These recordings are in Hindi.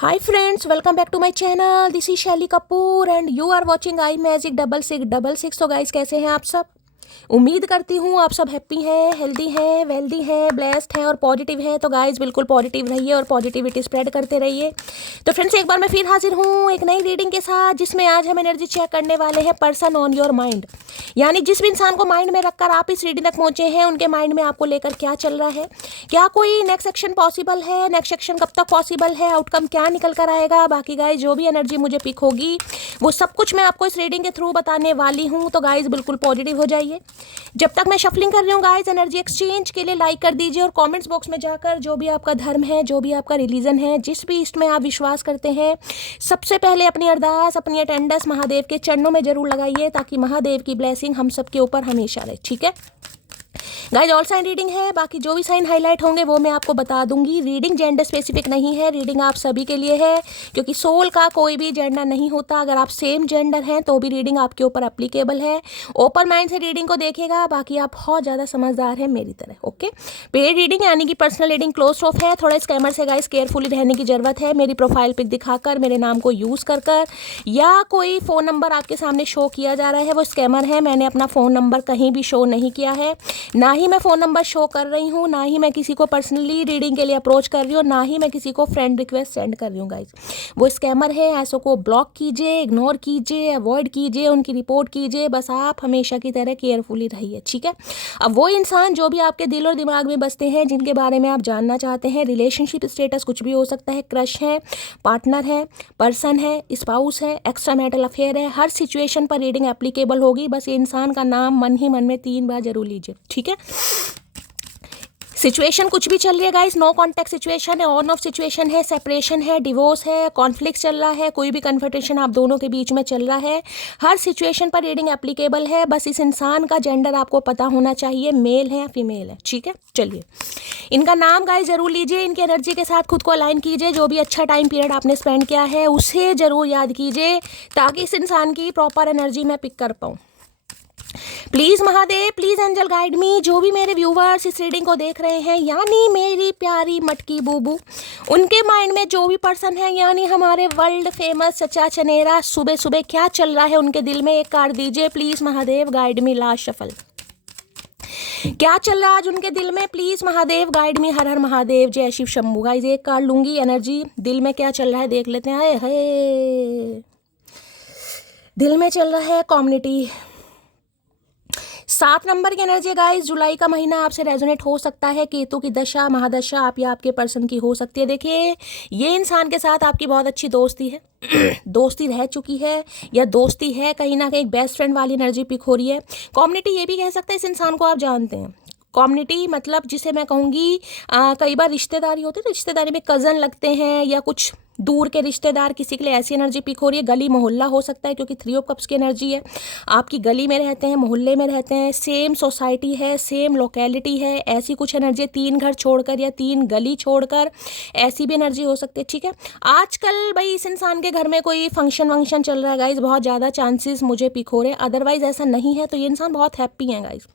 Hi friends, welcome back to my channel. This is Shelly Kapoor and you are watching iMagic 6666. तो गाइस कैसे हैं आप सब? उम्मीद करती हूँ आप सब हैप्पी हैं, हेल्दी हैं, वेल्दी हैं, ब्लेस्ड हैं और पॉजिटिव हैं। तो गाइस बिल्कुल पॉजिटिव रहिए और पॉजिटिविटी स्प्रेड करते रहिए। तो फ्रेंड्स एक बार मैं फिर हाजिर हूँ एक नई रीडिंग के साथ, जिसमें आज हम एनर्जी चेक करने वाले हैं पर्सन ऑन योर माइंड। यानी जिस भी इंसान को माइंड में रखकर आप इस रीडिंग तक पहुंचे हैं, उनके माइंड में आपको लेकर क्या चल रहा है, क्या कोई नेक्स्ट एक्शन पॉसिबल है, नेक्स्ट एक्शन कब तक पॉसिबल है, आउटकम क्या निकल कर आएगा। बाकी गाइस जो भी एनर्जी मुझे पिक होगी वो सब कुछ मैं आपको इस रीडिंग के थ्रू बताने वाली हूँ। तो गाइस बिल्कुल पॉजिटिव हो जाइए। जब तक मैं शफलिंग कर रही हूँ गाइस, एनर्जी एक्सचेंज के लिए लाइक कर दीजिए और कमेंट्स बॉक्स में जाकर जो भी आपका धर्म है, जो भी आपका रिलीजन है, जिस भी इष्ट में आप विश्वास करते हैं, सबसे पहले अपनी अरदास, अपनी अटेंडेंस महादेव के चरणों में जरूर लगाइए, ताकि महादेव की ब्लेसिंग हम सबके ऊपर हमेशा रहे। ठीक है गाइस, ऑल साइन रीडिंग है। बाकी जो भी साइन हाईलाइट होंगे वो मैं आपको बता दूंगी। रीडिंग जेंडर स्पेसिफिक नहीं है, रीडिंग आप सभी के लिए है, क्योंकि सोल का कोई भी जेंडर नहीं होता। अगर आप सेम जेंडर हैं तो भी रीडिंग आपके ऊपर एप्लीकेबल है। ओपन माइंड से रीडिंग को देखिएगा। बाकी आप बहुत ज़्यादा समझदार हैं मेरी तरह। ओके, पेड रीडिंग यानी कि पर्सनल रीडिंग क्लोज ऑफ है। थोड़ा स्कैमर से गाइस केयरफुली रहने की जरूरत है। मेरी प्रोफाइल पिक दिखाकर, मेरे नाम को यूज़ कर या कोई फ़ोन नंबर आपके सामने शो किया जा रहा है, वो स्कैमर है। मैंने अपना फ़ोन नंबर कहीं भी शो नहीं किया है, ना ही मैं फ़ोन नंबर शो कर रही हूँ, ना ही मैं किसी को पर्सनली रीडिंग के लिए अप्रोच कर रही हूँ, ना ही मैं किसी को फ्रेंड रिक्वेस्ट सेंड कर रही हूँ। गाइस वो स्कैमर है, ऐसों को ब्लॉक कीजिए, इग्नोर कीजिए, अवॉइड कीजिए, उनकी रिपोर्ट कीजिए। बस आप हमेशा की तरह केयरफुली रहिए। ठीक है, अब वो इंसान जो भी आपके दिल और दिमाग में बसते हैं, जिनके बारे में आप जानना चाहते हैं, रिलेशनशिप स्टेटस कुछ भी हो सकता है, क्रश है, पार्टनर है, पर्सन है, स्पाउस है, एक्स्ट्रा मैरिटल अफेयर है, हर सिचुएशन पर रीडिंग एप्लीकेबल होगी। बस ये इंसान का नाम मन ही मन में 3 बार जरूर लीजिए। ठीक है, सिचुएशन कुछ भी चल रही है गाइस, नो कॉन्टैक्ट सिचुएशन है, ऑन ऑफ सिचुएशन है, सेपरेशन है, डिवोर्स है, कॉन्फ्लिक्ट चल रहा है, कोई भी कन्फ्रंटेशन आप दोनों के बीच में चल रहा है, हर सिचुएशन पर रीडिंग एप्लीकेबल है। बस इस इंसान का जेंडर आपको पता होना चाहिए, मेल है या फीमेल है। ठीक है, चलिए इनका नाम गाइस जरूर लीजिए, इनकी एनर्जी के साथ खुद को अलाइन कीजिए। जो भी अच्छा टाइम पीरियड आपने स्पेंड किया है उसे जरूर याद कीजिए, ताकि इस इंसान की प्रॉपर एनर्जी मैं पिक कर पाऊँ। Please Mahadev, please angel guide me. जो भी मेरे व्यूवर्स इस रीडिंग को देख रहे हैं, यानी मेरी प्यारी मटकी बूबू, उनके माइंड में जो भी पर्सन है, यानी हमारे वर्ल्ड फेमस चचा चनेरा, सुबह सुबह क्या चल रहा है उनके दिल में, एक कार्ड दीजिए please Mahadev, guide me. Last shuffle, क्या चल रहा है आज उनके दिल में, प्लीज़ महादेव गाइड मी। हर हर महादेव, जय शिव शंभू। गाइस एक कार्ड लूंगी, एनर्जी दिल में क्या चल रहा है देख लेते हैं। हाय, दिल में चल रहा है कम्युनिटी। 7 नंबर की एनर्जी गाइस, जुलाई का महीना आपसे रेजोनेट हो सकता है। केतु की दशा महादशा आप या आपके पर्सन की हो सकती है। देखिए ये इंसान के साथ आपकी बहुत अच्छी दोस्ती है दोस्ती रह चुकी है, या दोस्ती है, कहीं ना कहीं बेस्ट फ्रेंड वाली एनर्जी पिक हो रही है। कम्युनिटी ये भी कह सकते हैं, इस इंसान को आप जानते हैं। कम्युनिटी मतलब जिसे मैं कहूँगी, कई बार रिश्तेदारी होती है, तो रिश्तेदारी में कज़न लगते हैं या कुछ दूर के रिश्तेदार, किसी के लिए ऐसी एनर्जी पिक हो रही है। गली मोहल्ला हो सकता है, क्योंकि 3 ऑफ कप्स की एनर्जी है। आपकी गली में रहते हैं, मोहल्ले में रहते हैं, सेम सोसाइटी है, सेम लोकेलिटी है, ऐसी कुछ एनर्जी। 3 घर छोड़कर या 3 गली छोड़कर ऐसी भी एनर्जी हो सकती है। ठीक है, आजकल भाई इस इंसान के घर में कोई फंक्शन वंक्शन चल रहा है गाइज, बहुत ज़्यादा चांसेस मुझे पिक हो रहे हैं। अदरवाइज ऐसा नहीं है, तो ये इंसान बहुत हैप्पी है गाइज।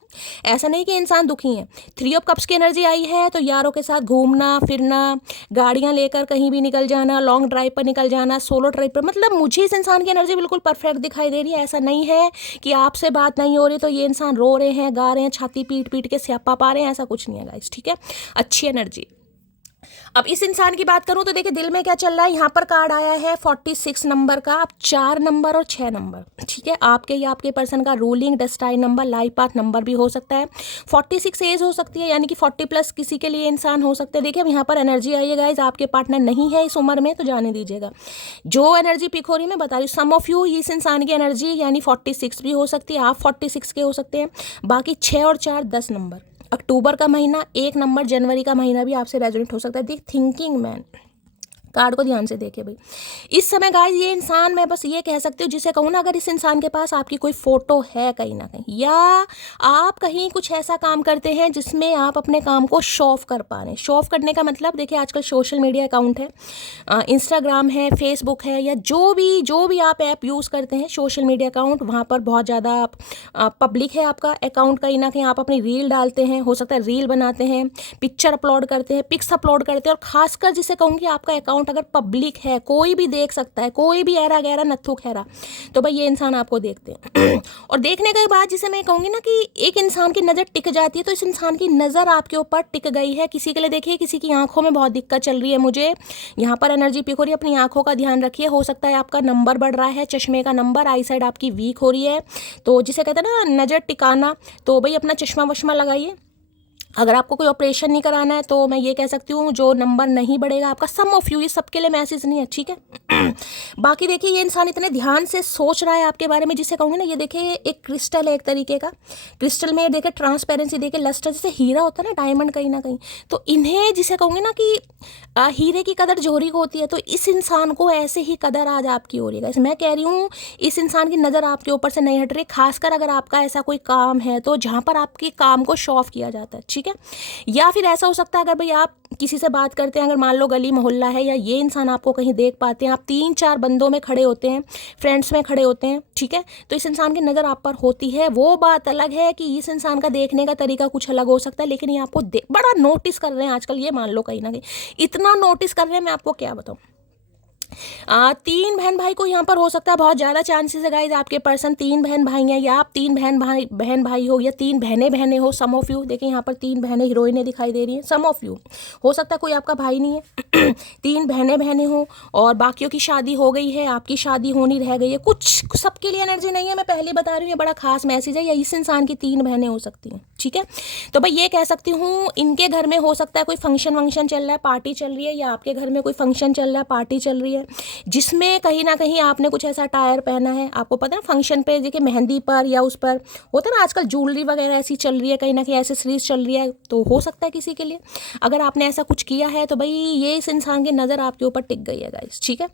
ऐसा नहीं कि इंसान दुखी है। 3 ऑफ कप्स की एनर्जी आई है, तो यारों के साथ घूमना फिरना, गाड़ियां लेकर कहीं भी निकल जाना, लॉन्ग ड्राइव पर निकल जाना, सोलो ड्राइव पर, मतलब मुझे इस इंसान की एनर्जी बिल्कुल परफेक्ट दिखाई दे रही है। ऐसा नहीं है कि आपसे बात नहीं हो रही तो ये इंसान रो रहे हैं, गा रहे हैं, छाती पीट पीट के स्यापा पा रहे हैं, ऐसा कुछ नहीं है गाइस। ठीक है, अच्छी एनर्जी। अब इस इंसान की बात करूं तो देखिए दिल में क्या चल रहा है। यहाँ पर कार्ड आया है 46 नंबर का, अब 4 नंबर और 6 नंबर। ठीक है, आपके या आपके पर्सन का ruling destined number, life path number भी हो सकता है। 46 एज हो सकती है, यानी कि 40 प्लस किसी के लिए इंसान हो सकते हैं। देखिए अब यहाँ पर एनर्जी आई है गाइज, आपके पार्टनर नहीं है इस उम्र में, तो जाने दीजिएगा। जो एनर्जी पिक हो रही है मैं बता रही हूँ, सम ऑफ यू, इस इंसान की एनर्जी यानी 46 भी हो सकती है, आप 46 के हो सकते हैं। बाकी 6 और 4 10 नंबर। अक्टूबर का महीना 1 नंबर, जनवरी का महीना भी आपसे रेजोनेट हो सकता है। देख थिंकिंग मैन, कार्ड को ध्यान से देखिए भाई। इस समय गाइस ये इंसान, मैं बस ये कह सकती हूँ, जिसे कहूँ ना, अगर इस इंसान के पास आपकी कोई फोटो है कहीं ना कहीं, या आप कहीं कुछ ऐसा काम करते हैं जिसमें आप अपने काम को शो ऑफ कर पा रहे हैं। शो ऑफ करने का मतलब देखिए आजकल सोशल मीडिया अकाउंट है, इंस्टाग्राम है, फेसबुक है, या जो भी आप ऐप यूज़ करते हैं सोशल मीडिया अकाउंट, वहाँ पर बहुत ज़्यादा पब्लिक है आपका अकाउंट। कहीं ना कहीं आप अपनी रील डालते हैं, हो सकता है रील बनाते हैं, पिक्चर अपलोड करते हैं, पिक्स अपलोड करते हैं, और खासकर जिसे कहूँगी आपका अकाउंट अमाउंट अगर पब्लिक है, कोई भी देख सकता है, कोई भी ऐरा गैरा नत्थु खैरा, तो भाई ये इंसान आपको देखते हैं। और देखने के बाद जिसे मैं कहूँगी ना कि एक इंसान की नज़र टिक जाती है, तो इस इंसान की नज़र आपके ऊपर टिक गई है। किसी के लिए देखिए, किसी की आंखों में बहुत दिक्कत चल रही है, मुझे यहाँ पर एनर्जी पिक हो रही है, अपनी आंखों का ध्यान रखिए। हो सकता है आपका नंबर बढ़ रहा है, चश्मे का नंबर, आई साइड आपकी वीक हो रही है, तो जिसे कहते हैं ना नज़र टिकाना, तो भाई अपना चश्मा वश्मा लगाइए। अगर आपको कोई ऑपरेशन नहीं कराना है तो मैं ये कह सकती हूँ जो नंबर नहीं बढ़ेगा आपका, सम ऑफ यू, ये सबके लिए मैसेज नहीं है, ठीक है। बाकी देखिए ये इंसान इतने ध्यान से सोच रहा है आपके बारे में, जिससे कहूँगी ना, ये देखिए एक क्रिस्टल है एक तरीके का, क्रिस्टल में देखिए ट्रांसपेरेंसी, देखिए लस्टर, जैसे हीरा होता है ना, डायमंड कहीं ना कहीं, तो इन्हें जिसे कहूँगी ना कि हीरे की कदर जोहरी को होती है, तो इस इंसान को ऐसे ही कदर आज आपकी हो रही है। मैं कह रही हूँ इस इंसान की नज़र आपके ऊपर से नहीं हट रही, खासकर अगर आपका ऐसा कोई काम है तो जहाँ पर आपके काम को शो ऑफ किया जाता है, ठीक है। या फिर ऐसा हो सकता है अगर भाई आप किसी से बात करते हैं, अगर मान लो गली मोहल्ला है, या ये इंसान आपको कहीं देख पाते हैं, आप 3-4 बंदों में खड़े होते हैं, फ्रेंड्स में खड़े होते हैं, ठीक है, तो इस इंसान की नज़र आप पर होती है। वो बात अलग है कि इस इंसान का देखने का तरीका कुछ अलग हो सकता है, लेकिन ये आपको बड़ा नोटिस कर रहे हैं आजकल, ये मान लो कहीं ना कहीं इतना नोटिस कर रहे हैं, मैं आपको क्या बताऊँ। 3 बहन भाई को यहाँ पर हो सकता है, बहुत ज़्यादा चांसेस है गाइज आपके पर्सन 3 बहन भाई हैं, या आप 3 बहन भाई हो, या 3 बहनें हो, सम ऑफ यू। देखिए यहाँ पर 3 बहनें हीरोइनें दिखाई दे रही हैं, सम ऑफ यू। हो सकता है कोई आपका भाई नहीं है, 3 बहनें हो, और बाकियों की शादी हो गई है, आपकी शादी होनी रह गई है, कुछ सबके लिए एनर्जी नहीं है, मैं पहले बता रही हूँ, ये बड़ा खास मैसेज है, या इस इंसान की 3 बहनें हो सकती हैं, ठीक है। तो भाई ये कह सकती हूँ इनके घर में हो सकता है कोई फंक्शन वंक्शन चल रहा है, पार्टी चल रही है, या आपके घर में कोई फंक्शन चल रहा है, पार्टी चल रही है, जिसमें कहीं ना कहीं आपने कुछ ऐसा टायर पहना है। आपको पता है ना फंक्शन पे देखिए मेहंदी पर या उस पर होता है ना, आजकल ज्वेलरी वगैरह ऐसी चल रही है, कहीं ना कहीं एसेसरीज चल रही है, तो हो सकता है किसी के लिए अगर आपने ऐसा कुछ किया है तो भाई ये इस इंसान की नज़र आपके ऊपर टिक गई है गाइस, ठीक है।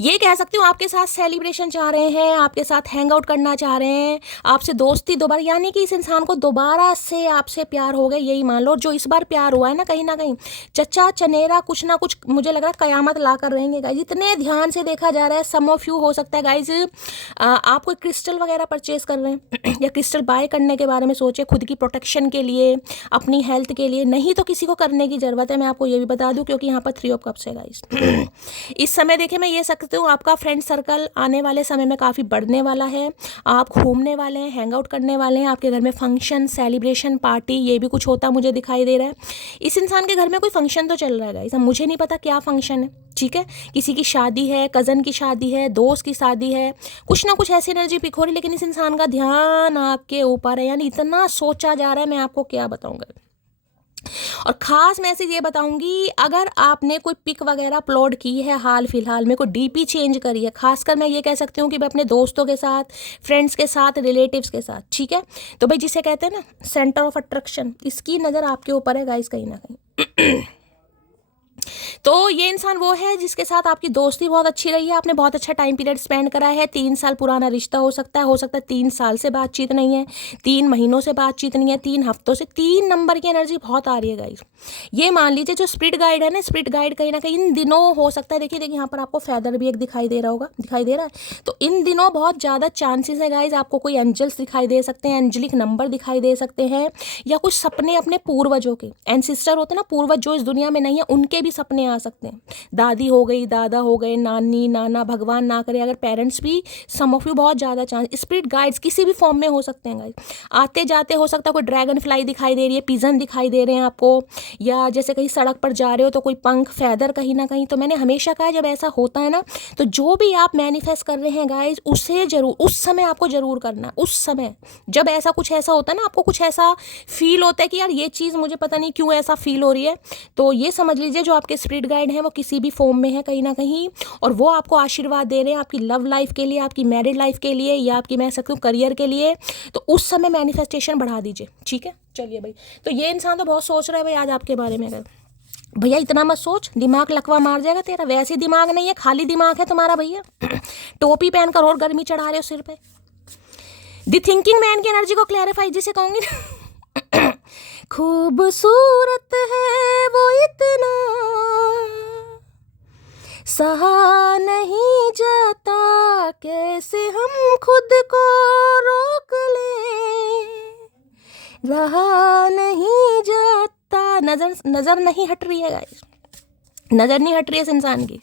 ये कह सकती हूँ आपके साथ सेलिब्रेशन चाह रहे हैं, आपके साथ हैंग आउट करना चाह रहे हैं, आपसे दोस्ती दोबारा, यानी कि इस इंसान को दोबारा से आपसे प्यार हो गया, यही मान लो। जो इस बार प्यार हुआ है ना कहीं चच्चा चनेरा कुछ ना कुछ मुझे लग रहा है कयामत ला कर रहेंगे गाइज, इतने ध्यान से देखा जा रहा है। सम ऑफ यू हो सकता है गाइज आप कोई क्रिस्टल वगैरह परचेज कर रहे हैं या क्रिस्टल बाय करने के बारे में सोचे, खुद की प्रोटेक्शन के लिए, अपनी हेल्थ के लिए, नहीं तो किसी को करने की ज़रूरत है। मैं आपको ये भी बता दूँ क्योंकि यहाँ पर 3 ऑफ कप्स है गाइज। इस समय देखिए मैं ये सकती हूँ आपका फ्रेंड सर्कल आने वाले समय में काफ़ी बढ़ने वाला है, आप घूमने वाले हैं, हैंग आउट करने वाले हैं, आपके घर में फंक्शन सेलिब्रेशन पार्टी ये भी कुछ होता मुझे दिखाई दे रहा है। इस इंसान के घर में कोई फंक्शन तो चल रहा है गाइस, मुझे नहीं पता क्या फंक्शन है, ठीक है, किसी की शादी है, कज़न की शादी है, दोस्त की शादी है, कुछ ना कुछ ऐसी एनर्जी पिक हो रही, लेकिन इस इंसान का ध्यान आपके ऊपर है, यानी इतना सोचा जा रहा है, मैं आपको क्या बताऊँगा। और ख़ास मैसेज ये बताऊंगी, अगर आपने कोई पिक वगैरह अपलोड की है हाल फिलहाल में, कोई डीपी चेंज करी है, खासकर मैं ये कह सकती हूँ कि मैं अपने दोस्तों के साथ, फ्रेंड्स के साथ, रिलेटिव्स के साथ, ठीक है, तो भाई जिसे कहते हैं ना सेंटर ऑफ अट्रैक्शन, इसकी नज़र आपके ऊपर है गाइस कहीं ना कहीं। तो ये इंसान वो है जिसके साथ आपकी दोस्ती बहुत अच्छी रही है, आपने बहुत अच्छा टाइम पीरियड स्पेंड करा है, 3 साल पुराना रिश्ता हो सकता है 3 साल से बातचीत नहीं है, 3 महीनों से बातचीत नहीं है, 3 हफ्तों से, 3 नंबर की एनर्जी बहुत आ रही है गाइस। ये मान लीजिए जो स्पिरिट गाइड है ना, स्पिरिट गाइड कहीं ना कहीं इन दिनों हो सकता है, देखिए यहाँ पर आपको फैदर भी एक दिखाई दे रहा होगा, दिखाई दे रहा है, तो इन दिनों बहुत ज़्यादा चांसेस है गाइज आपको कोई एंजल्स दिखाई दे सकते हैं, एंजलिक नंबर दिखाई दे सकते हैं, या कुछ सपने अपने पूर्वजों के, एंसिस्टर होते हैं ना पूर्वज जो इस दुनिया में नहीं है, उनके भी सपने आ सकते हैं, दादी हो गई, दादा हो गए, नानी नाना, भगवान ना करे अगर पेरेंट्स भी, सम ऑफ यू बहुत ज़्यादा चांस, स्पिरिट गाइड्स किसी भी फॉर्म में हो सकते हैं गाइज, आते जाते हो सकता है कोई ड्रैगन फ्लाई दिखाई दे रही है, पिजन दिखाई दे रहे हैं आपको, या जैसे कहीं सड़क पर जा रहे हो तो कोई पंख फैदर कहीं ना कहीं। तो मैंने हमेशा कहा जब ऐसा होता है ना, तो जो भी आप मैनिफेस्ट कर रहे हैं गाइज, उसे जरूर उस समय आपको जरूर करना है, उस समय जब ऐसा कुछ ऐसा होता है ना, आपको कुछ ऐसा फील होता है कि यार ये चीज़ मुझे पता नहीं क्यों ऐसा फील हो रही है, तो ये समझ लीजिए जो आपके स्पिरिट गाइड हैं वो किसी भी फॉर्म में है कहीं ना कहीं, और वो आपको आशीर्वाद दे रहे हैं आपकी लव लाइफ के लिए, आपकी मैरिड लाइफ के लिए, या आपकी मैं सकती हूँ करियर के लिए, तो उस समय मैनिफेस्टेशन बढ़ा दीजिए, ठीक है। चलिए भाई, तो ये इंसान तो बहुत सोच रहा है भाई आज आपके बारे में, अगर भैया इतना मत सोच, दिमाग लकवा मार जाएगा तेरा, वैसे दिमाग नहीं है, खाली दिमाग है तुम्हारा भैया। टोपी पहनकर और गर्मी चढ़ा रहे हो सिर पे। द थिंकिंग मैन की एनर्जी को क्लैरिफाई जिसे कहूंगी ना, खूबसूरत है वो इतना, सहा नहीं जाता, कैसे हम खुद को रोक ले, रहा नहीं जाता, नजर नहीं हट रही है गाइस, नजर नहीं हट रही है इस इंसान की।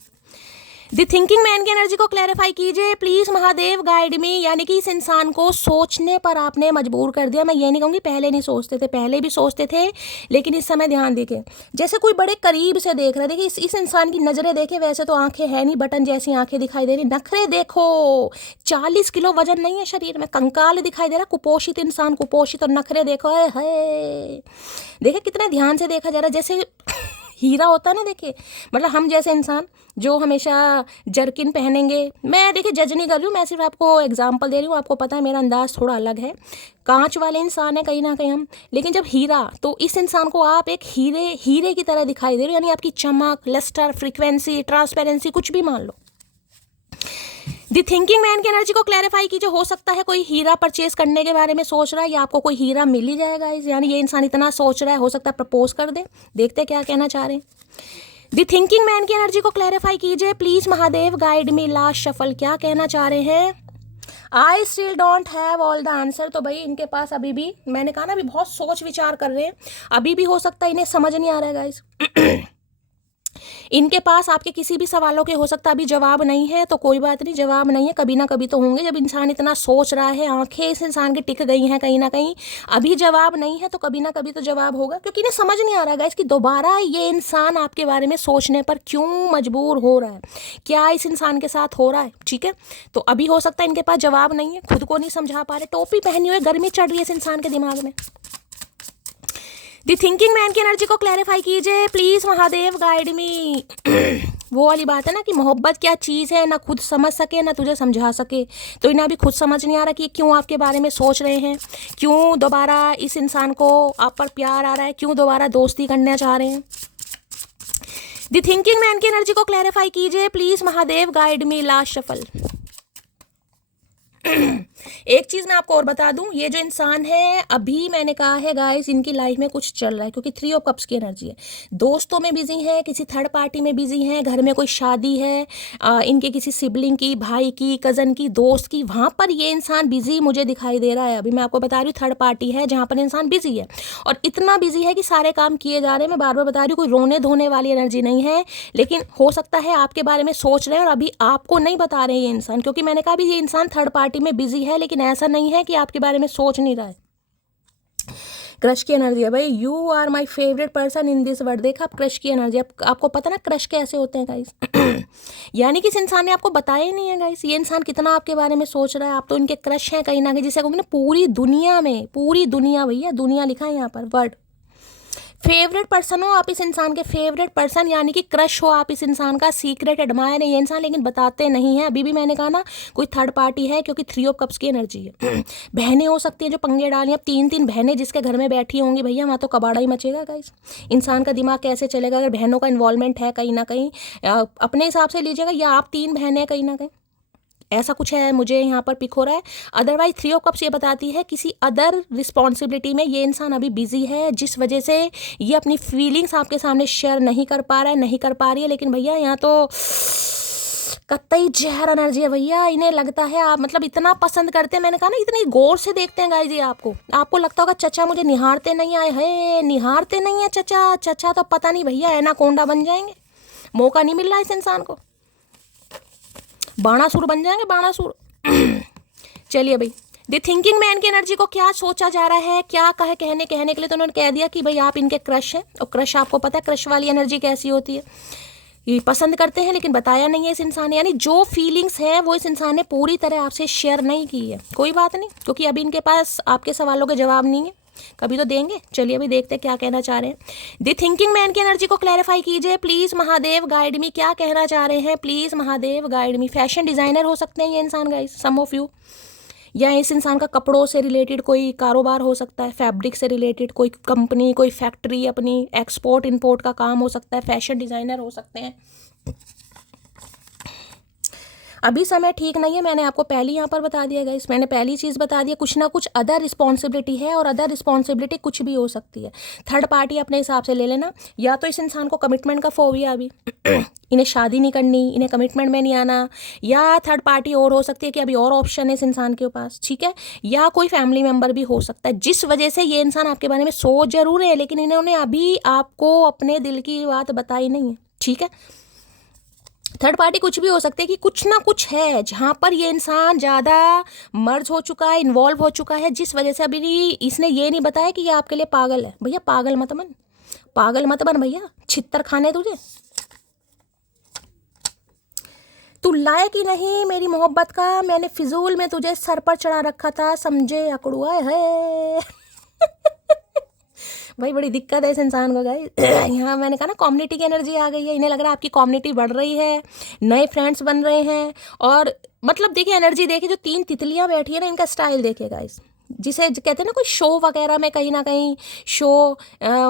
द थिंकिंग मैन की एनर्जी को क्लैरिफाई कीजिए प्लीज महादेव, गाइड मी। यानी कि इस इंसान को सोचने पर आपने मजबूर कर दिया। मैं ये नहीं कहूँगी पहले नहीं सोचते थे, पहले भी सोचते थे, लेकिन इस समय ध्यान देखे जैसे कोई बड़े करीब से देख रहा है। देखिए इस इंसान की नजरें देखे, वैसे तो आंखें है नहीं, बटन जैसी आंखें दिखाई दे रही, नखरे देखो, 40 किलो वजन नहीं है शरीर में, कंकाल दिखाई दे रहा, कुपोषित इंसान, कुपोषित, और नखरे देखो है। देखिए कितने ध्यान से देखा जा रहा है, जैसे हीरा होता है ना। देखिए मतलब हम जैसे इंसान जो हमेशा जर्किन पहनेंगे, मैं देखिए जज नहीं कर रही हूँ, मैं सिर्फ आपको एग्जांपल दे रही हूँ। आपको पता है मेरा अंदाज थोड़ा अलग है, कांच वाले इंसान है कहीं ना कहीं हम, लेकिन जब हीरा, तो इस इंसान को आप एक हीरे की तरह दिखाई दे रहे हो। यानी आपकी चमक, लस्टर, फ्रीक्वेंसी, ट्रांसपेरेंसी, कुछ भी मान लो। दी थिंकिंग मैन की एनर्जी को क्लैरिफाई कीजिए। हो सकता है कोई हीरा परचेज करने के बारे में सोच रहा है, या आपको कोई हीरा मिल ही जाएगा। यानी ये इंसान इतना सोच रहा है, हो सकता है प्रपोज कर दे। देखते क्या कहना चाह रहे हैं। दी थिंकिंग मैन की एनर्जी को क्लैरिफाई कीजिए please Mahadev, guide me. Last shuffle क्या कहना चाह रहे हैं। I still don't have all the answer. तो भाई इनके पास अभी भी, मैंने कहा ना, अभी बहुत सोच विचार कर रहे हैं। अभी भी हो सकता है इन्हें समझ नहीं आ रहा है गाइस। इनके पास आपके किसी भी सवालों के हो सकता है अभी जवाब नहीं है, तो कोई बात नहीं, जवाब नहीं है, कभी ना कभी तो होंगे। जब इंसान इतना सोच रहा है, आंखें इस इंसान की टिक गई हैं कहीं ना कहीं, अभी जवाब नहीं है तो कभी ना कभी तो जवाब होगा। क्योंकि इन्हें समझ नहीं आ रहा है गाइस कि दोबारा ये इंसान आपके बारे में सोचने पर क्यों मजबूर हो रहा है, क्या इस इंसान के साथ हो रहा है। ठीक है, तो अभी हो सकता है इनके पास जवाब नहीं है, खुद को नहीं समझा पा रहे, टोपी पहनी हुई, गर्मी चढ़ रही है इस इंसान के दिमाग में। दी थिंकिंग मैन की एनर्जी को क्लैरिफाई कीजिए प्लीज महादेव, गाइड मी। वो वाली बात है ना कि मोहब्बत क्या चीज़ है, ना खुद समझ सके ना तुझे समझा सके। तो इन्हें अभी खुद समझ नहीं आ रहा कि क्यों आपके बारे में सोच रहे हैं, क्यों दोबारा इस इंसान को आप पर प्यार आ रहा है, क्यों दोबारा दोस्ती करना चाह रहे हैं। दी थिंकिंग मैन की एनर्जी को क्लैरिफाई कीजिए please Mahadev, guide me. Last shuffle. एक चीज मैं आपको और बता दूं, ये जो इंसान है, अभी मैंने कहा है गाइस, इनकी लाइफ में कुछ चल रहा है, क्योंकि 3 ऑफ कप्स की एनर्जी है। दोस्तों में बिजी है, किसी थर्ड पार्टी में बिजी है, घर में कोई शादी है, इनके किसी सिबलिंग की, भाई की, कजन की, दोस्त की, वहां पर ये इंसान बिजी मुझे दिखाई दे रहा है। अभी मैं आपको बता रही हूँ थर्ड पार्टी है जहां पर इंसान बिजी है, और इतना बिजी है कि सारे काम किए जा रहे हैं। मैं बार बार बता रही हूँ, कोई रोने धोने वाली एनर्जी नहीं है, लेकिन हो सकता है आपके बारे में सोच रहे हैं और अभी आपको नहीं बता रहे हैं ये इंसान। क्योंकि मैंने कहा अभी ये इंसान थर्ड पार्टी में बिजी है, लेकिन ऐसा नहीं है कि आपके बारे में सोच नहीं रहा है। क्रश की एनर्जी है भाई, you are my favourite person in this world. देखा आप क्रश की एनर्जी, आपको पता ना क्रश कैसे होते हैं गाइस। यानी कि इस इंसान ने आपको बताया ही नहीं है गाइस, ये इंसान कितना आपके बारे में सोच रहा है। आप तो इनके क्रश हैं कहीं ना कहीं, जिसे कहूँगी ना पूरी दुनिया में, पूरी दुनिया, भैया दुनिया लिखा है यहाँ पर, वर्ड। फेवरेट पर्सन हो आप इस इंसान के, फेवरेट पर्सन, यानी कि क्रश हो आप इस इंसान का, सीक्रेट एडमायर है ये इंसान, लेकिन बताते नहीं है। अभी भी मैंने कहा ना कोई थर्ड पार्टी है, क्योंकि 3 ऑफ कप्स की एनर्जी है। बहनें हो सकती हैं जो पंगे डाली, अब 3 बहनें जिसके घर में बैठी होंगी, भैया वहाँ तो कबाड़ा ही मचेगा गाइस। इंसान का दिमाग कैसे चलेगा अगर बहनों का इन्वॉल्वमेंट है कहीं ना कहीं। अपने हिसाब से लीजिएगा, या आप 3 बहनें कहीं ना कहीं, ऐसा कुछ है, मुझे यहाँ पर पिक हो रहा है। अदरवाइज 3 ऑफ कप्स ये बताती है किसी अदर रिस्पॉन्सिबिलिटी में ये इंसान अभी बिजी है, जिस वजह से ये अपनी फीलिंग्स आपके सामने शेयर नहीं कर पा रहा है, नहीं कर पा रही है। लेकिन भैया यहाँ तो कतई जहर एनर्जी है भैया। इन्हें लगता है आप मतलब इतना पसंद करते हैं, मैंने कहा ना इतनी गौर से देखते हैं गाइस ये आपको लगता होगा चचा मुझे निहारते नहीं आए है, निहारते नहीं है चचा तो पता नहीं भैया एनाकोंडा बन जाएंगे। मौका नहीं मिल रहा इस इंसान को, बाणासुर बन जाएंगे, बाणासुर। चलिए भाई, द थिंकिंग मैन की एनर्जी को क्या सोचा जा रहा है, क्या कहने के लिए तो उन्होंने कह दिया कि भाई आप इनके क्रश हैं, और क्रश आपको पता है क्रश वाली एनर्जी कैसी होती है, ये पसंद करते हैं लेकिन बताया नहीं है इस इंसान ने। यानी जो फीलिंग्स है वो इस इंसान ने पूरी तरह आपसे शेयर नहीं की है। कोई बात नहीं, क्योंकि अभी इनके पास आपके सवालों के जवाब नहीं है, कभी तो देंगे। चलिए अभी देखते हैं क्या कहना चाह रहे हैं। द थिंकिंग मैन की एनर्जी को क्लैरिफाई कीजिए प्लीज महादेव, गाइड मी। क्या कहना चाह रहे हैं please Mahadev, guide me. Fashion designer हो सकते हैं ये इंसान गाइस, सम ऑफ यू, या इस इंसान का कपड़ों से रिलेटेड कोई कारोबार हो सकता है, फैब्रिक से रिलेटेड कोई कंपनी, कोई फैक्ट्री, अपनी एक्सपोर्ट इंपोर्ट का काम हो सकता है, फैशन डिजाइनर हो सकते हैं। अभी समय ठीक नहीं है, मैंने आपको पहले यहाँ पर बता दिया गाइस, मैंने पहली चीज़ बता दी, कुछ ना कुछ अदर रिस्पॉन्सिबिलिटी है, और अदर रिस्पॉन्सिबिलिटी कुछ भी हो सकती है। थर्ड पार्टी अपने हिसाब से ले लेना, या तो इस इंसान को कमिटमेंट का फोबिया अभी इन्हें शादी नहीं करनी, इन्हें कमिटमेंट में नहीं आना, या थर्ड पार्टी और हो सकती है कि अभी और ऑप्शन है इस इंसान के पास, ठीक है, या कोई फैमिली मेम्बर भी हो सकता है, जिस वजह से ये इंसान आपके बारे में सोच जरूर है, लेकिन इन्होंने अभी आपको अपने दिल की बात बताई नहीं है। ठीक है। थर्ड पार्टी कुछ भी हो सकती है कि कुछ ना कुछ है जहाँ पर ये इंसान ज़्यादा मर्ज हो चुका है, इन्वॉल्व हो चुका है, जिस वजह से अभी इसने ये नहीं बताया कि ये आपके लिए पागल है। भैया पागल मत बन, पागल मत बन भैया, छित्तर खाने तुझे। तू लायक ही नहीं मेरी मोहब्बत का, मैंने फिजूल में तुझे सर पर चढ़ा रखा था, समझे अकड़ुआ है। भाई बड़ी दिक्कत है इस इंसान को गाइस। यहाँ मैंने कहा ना कम्युनिटी की एनर्जी आ गई है, इन्हें लग रहा है आपकी कम्युनिटी बढ़ रही है, नए फ्रेंड्स बन रहे हैं। और मतलब देखिए एनर्जी देखिए, जो 3 तितलियां बैठी है ना, इनका स्टाइल देखिए गाइस, जिसे कहते हैं ना कोई शो वगैरह में कहीं ना कहीं शो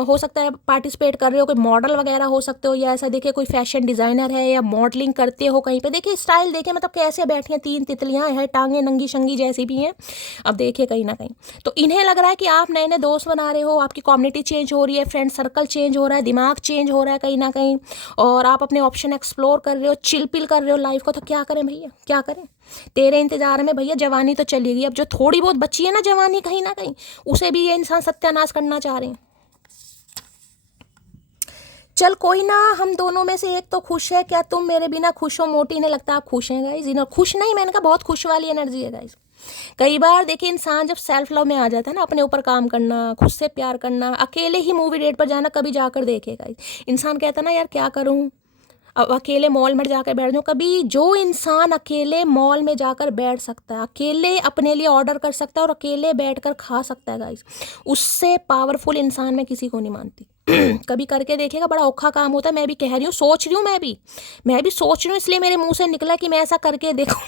हो सकता है पार्टिसिपेट कर रहे हो, कोई मॉडल वगैरह हो सकते हो, या ऐसा देखिए कोई फैशन डिज़ाइनर है या मॉडलिंग करते हो कहीं पे, देखिए स्टाइल देखिए, मतलब कैसे बैठी हैं 3 तितलियां हैं, टांगे नंगी शंगी जैसी भी हैं। अब देखिए कहीं ना कहीं तो इन्हें लग रहा है कि आप नए नए दोस्त बना रहे हो, आपकी कम्युनिटी चेंज हो रही है, फ्रेंड सर्कल चेंज हो रहा है, दिमाग चेंज हो रहा है कहीं ना कहीं, और आप अपने ऑप्शन एक्सप्लोर कर रहे हो, चिलपिल कर रहे हो लाइफ को। तो क्या करें भैया, क्या करें, तेरे इंतजार में भैया जवानी तो चली गई, अब जो थोड़ी बहुत बची है ना जवानी कहीं ना कहीं, उसे भी ये इंसान सत्यानाश करना चाह रहे हैं। चल कोई ना, हम दोनों में से एक तो खुश है, क्या तुम मेरे बिना खुश हो मोटी? ने लगता है आप खुश हैं गाइस, इन्हें खुश नहीं, मैंने कहा बहुत खुश वाली एनर्जी है गाइस। कई बार देखिए इंसान जब सेल्फ लव में आ जाता है ना, अपने ऊपर काम करना, खुद से प्यार करना, अकेले ही मूवी डेट पर जाना, कभी जाकर देखेगा इंसान कहता ना यार क्या करूं, अब अकेले मॉल में जाकर बैठ जाऊँ। कभी जो इंसान अकेले मॉल में जाकर बैठ सकता है, अकेले अपने लिए ऑर्डर कर सकता है और अकेले बैठकर खा सकता है गाइस, उससे पावरफुल इंसान मैं किसी को नहीं मानती। कभी करके देखिएगा, बड़ा औखा काम होता है। मैं भी कह रही हूँ, सोच रही हूँ, मैं भी सोच रही हूँ, इसलिए मेरे मुंह से निकला कि मैं ऐसा करके देखूँ।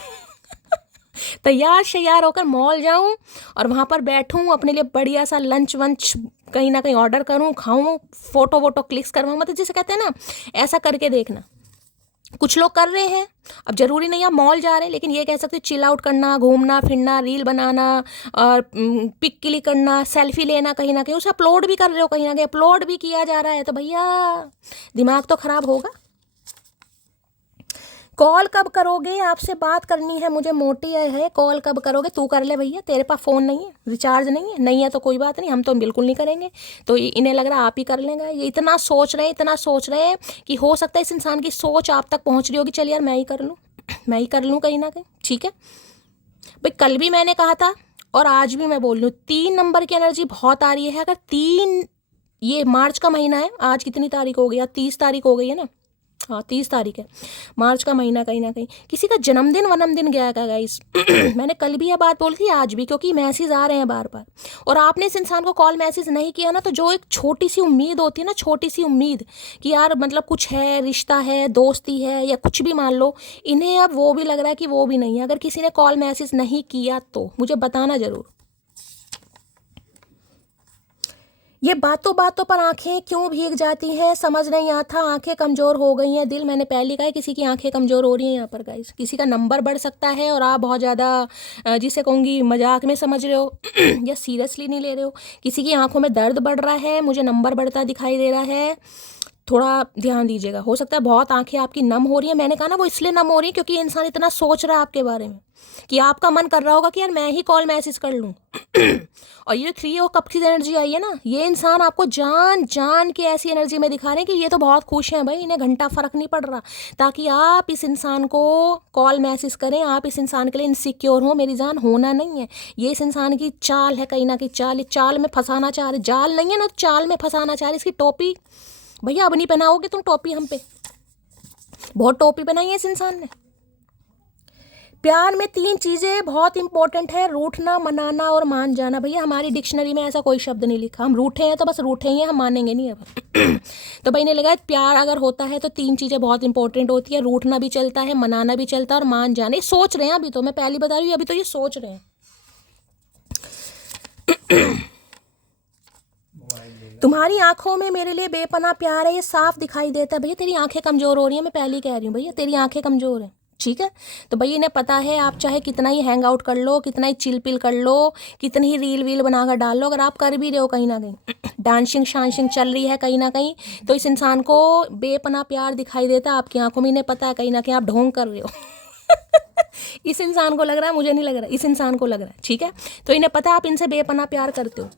तैयार शैयार होकर मॉल जाऊं और वहां पर बैठूं, अपने लिए बढ़िया सा लंच वंच कहीं ना कहीं ऑर्डर करूं, खाऊं, फोटो वोटो क्लिक्स करवाऊं, मतलब जिसे कहते हैं ना, ऐसा करके देखना। कुछ लोग कर रहे हैं, अब जरूरी नहीं आप मॉल जा रहे हैं, लेकिन ये कह सकते चिल आउट करना, घूमना फिरना, रील बनाना और पिक क्लिक करना, सेल्फी लेना, कहीं ना कहीं उसे अपलोड भी कर रहे हो, कहीं ना कहीं अपलोड भी किया जा रहा है, तो भैया दिमाग तो खराब होगा। कॉल कब करोगे, आपसे बात करनी है मुझे मोटी है, कॉल कब करोगे? तू कर ले भैया, तेरे पास फ़ोन नहीं है, रिचार्ज नहीं है तो कोई बात नहीं, हम तो बिल्कुल नहीं करेंगे। तो इन्हें लग रहा है आप ही कर लेंगे, ये इतना सोच रहे हैं, इतना सोच रहे हैं कि हो सकता है इस इंसान की सोच आप तक पहुंच रही होगी, चल यार मैं ही कर लूँ, मैं ही कर लूँ कहीं ना कहीं, ठीक है भाई। कल भी मैंने कहा था और आज भी मैं बोल रही हूँ, 3 नंबर की एनर्जी बहुत आ रही है। अगर 3, ये मार्च का महीना है, आज कितनी तारीख हो गई, आज 30 तारीख हो गई है ना, हाँ 30 तारीख है मार्च का महीना, कहीं ना कहीं किसी का जन्मदिन वनमदिन गया था गाइस। मैंने कल भी यह बात बोली थी, आज भी, क्योंकि मैसेज आ रहे हैं बार बार, और आपने इस इंसान को कॉल मैसेज नहीं किया ना, तो जो एक छोटी सी उम्मीद होती है ना, छोटी सी उम्मीद कि यार मतलब कुछ है, रिश्ता है, दोस्ती है, या कुछ भी मान लो, इन्हें अब वो भी लग रहा है कि वो भी नहीं है। अगर किसी ने कॉल मैसेज नहीं किया तो मुझे बताना जरूर। ये बातों बातों पर आंखें क्यों भीग जाती हैं, समझ नहीं आता, आंखें कमज़ोर हो गई हैं दिल। मैंने पहले कहा है किसी की आंखें कमज़ोर हो रही हैं यहाँ पर गाइस, किसी का नंबर बढ़ सकता है और आप बहुत ज़्यादा जिसे कहूँगी मजाक में समझ रहे हो या सीरियसली नहीं ले रहे हो। किसी की आंखों में दर्द बढ़ रहा है, मुझे नंबर बढ़ता दिखाई दे रहा है, थोड़ा ध्यान दीजिएगा। हो सकता है बहुत आंखें आपकी नम हो रही हैं, मैंने कहा ना वो इसलिए नम हो रही है क्योंकि ये इंसान इतना सोच रहा है आपके बारे में कि आपका मन कर रहा होगा कि यार मैं ही कॉल मैसेज कर लूँ। और ये 3 और कप की एनर्जी आई है ना, ये इंसान आपको जान जान के ऐसी एनर्जी में दिखा रहे हैं कि ये तो बहुत खुश हैं भाई, इन्हें घंटा फर्क नहीं पड़ रहा, ताकि आप इस इंसान को कॉल मैसेज करें, आप इस इंसान के लिए इनसिक्योर हो। मेरी जान होना नहीं है, ये इस इंसान की चाल है, कहीं ना कहीं चाल, चाल में फंसाना चाह रहे, जाल नहीं है ना, चाल में फंसाना चाह रहे। इसकी टोपी भैया अब नहीं पहनाओगे तुम टोपी हम पे, बहुत टोपी पहनाई है इस इंसान ने। प्यार में 3 चीज़ें बहुत इंपॉर्टेंट है, रूठना, मनाना और मान जाना। भैया हमारी डिक्शनरी में ऐसा कोई शब्द नहीं लिखा, हम रूठे हैं तो बस रूठे ही हैं, हम मानेंगे नहीं अब। तो भाई ने लगा प्यार अगर होता है तो 3 चीज़ें बहुत इंपॉर्टेंट होती है, रूठना भी चलता है, मनाना भी चलता है और मान जाना। ये सोच रहे हैं अभी, तो मैं पहली बता रही हूँ, अभी तो ये सोच रहे हैं। तुम्हारी आंखों में मेरे लिए बेपनाह प्यार है, ये साफ दिखाई देता है। भैया तेरी आंखें कमज़ोर हो रही हैं, मैं पहले ही कह रही हूँ भैया तेरी आंखें कमज़ोर हैं, ठीक है। तो भैया इन्हें पता है आप चाहे कितना ही हैंग आउट कर लो, कितना ही चिल पिल कर लो, कितनी ही रील वील बनाकर डाल लो, अगर आप कर भी रहे हो कहीं ना कहीं डांसिंग शांसिंग चल रही है कहीं ना कहीं, तो इस इंसान को बेपनाह प्यार दिखाई देता है आपकी आंखों में। इन्हें पता है कहीं ना कहीं आप ढोंग कर रहे हो। इस इंसान को लग रहा है, मुझे नहीं लग रहा, इस इंसान को लग रहा है, ठीक है। तो इन्हें पता है आप इनसे बेपनाह प्यार करते हो।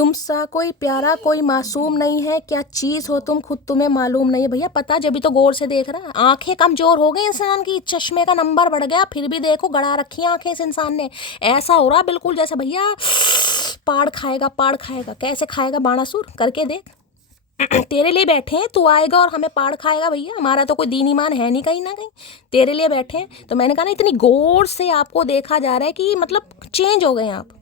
तुम सा कोई प्यारा कोई मासूम नहीं है, क्या चीज़ हो तुम खुद तुम्हें मालूम नहीं है। भैया पता, जब भी तो गौर से देख रहा है। आंखें कमजोर हो गई इंसान की, चश्मे का नंबर बढ़ गया, फिर भी देखो गड़ा रखी आंखें इस इंसान ने। ऐसा हो रहा बिल्कुल जैसे भैया पाड़ खाएगा, पाड़ खाएगा। कैसे खाएगा बाणासुर, करके देख। तेरे लिए बैठे हैं, तू आएगा और हमें पाड़ खाएगा। भैया हमारा तो कोई दीन ईमान है नहीं कहीं ना कहीं, तेरे लिए बैठे हैं। तो मैंने कहा ना, इतनी गौर से आपको देखा जा रहा है कि मतलब चेंज हो गए आप।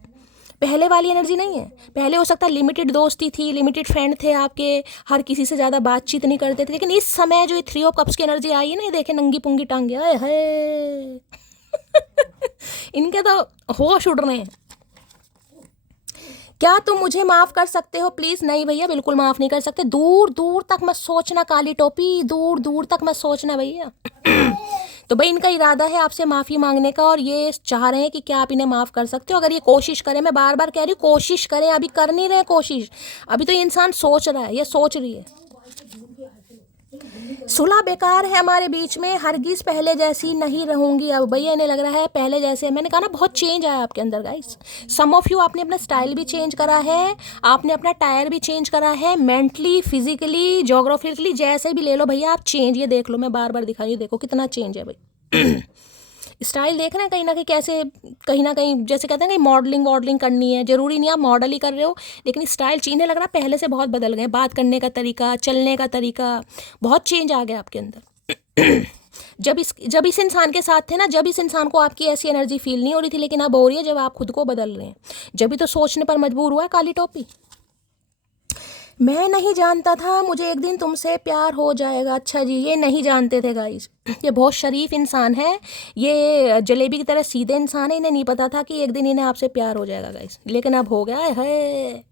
पहले वाली एनर्जी नहीं है। पहले हो सकता है लिमिटेड दोस्ती थी, लिमिटेड फ्रेंड थे आपके, हर किसी से ज़्यादा बातचीत नहीं करते थे। लेकिन इस समय जो ये 3 ऑफ कप्स की एनर्जी आई है ना, ये देखे नंगी पुंगी टांगे, आए है इनके तो होश उड़ रहे हैं। क्या तुम मुझे माफ़ कर सकते हो प्लीज़? नहीं भैया, बिल्कुल माफ़ नहीं कर सकते। दूर दूर तक मत सोचना काली टोपी, दूर दूर तक मत सोचना भैया। तो भाई इनका इरादा है आपसे माफ़ी मांगने का, और ये चाह रहे हैं कि क्या आप इन्हें माफ़ कर सकते हो। अगर ये कोशिश करें, मैं बार बार कह रही हूँ कोशिश करें, अभी कर नहीं रहे कोशिश, अभी तो ये इंसान सोच रहा है, ये सोच रही है। सुलह बेकार है हमारे बीच में, हरगिज पहले जैसी नहीं रहूंगी अब। भैया इन्हें लग रहा है पहले जैसे, मैंने कहा ना बहुत चेंज आया आपके अंदर गाइस। सम ऑफ यू आपने अपना स्टाइल भी चेंज करा है, आपने अपना टायर भी चेंज करा है, मेंटली, फिजिकली, जोग्राफिकली, जैसे भी ले लो भैया आप चेंज। ये देख लो, मैं बार बार दिखा रही हूँ, देखो कितना चेंज है भाई। स्टाइल देख रहे हैं कहीं ना कहीं कैसे, कहीं ना कहीं जैसे कहते हैं कि मॉडलिंग वॉडलिंग करनी है, जरूरी नहीं आप मॉडल ही कर रहे हो, लेकिन स्टाइल चेंज लग रहा है, पहले से बहुत बदल गए। बात करने का तरीका, चलने का तरीका, बहुत चेंज आ गया आपके अंदर। जब इस इंसान के साथ थे ना, जब इस इंसान को आपकी ऐसी एनर्जी फील नहीं हो रही थी, लेकिन अब हो रही है जब आप खुद को बदल रहे हैं। जब भी तो सोचने पर मजबूर हुआ है काली टोपी। मैं नहीं जानता था मुझे एक दिन तुमसे प्यार हो जाएगा। अच्छा जी, ये नहीं जानते थे गाइस। ये बहुत शरीफ इंसान है, ये जलेबी की तरह सीधे इंसान है। इन्हें नहीं पता था कि एक दिन इन्हें आपसे प्यार हो जाएगा गाइस, लेकिन अब हो गया है।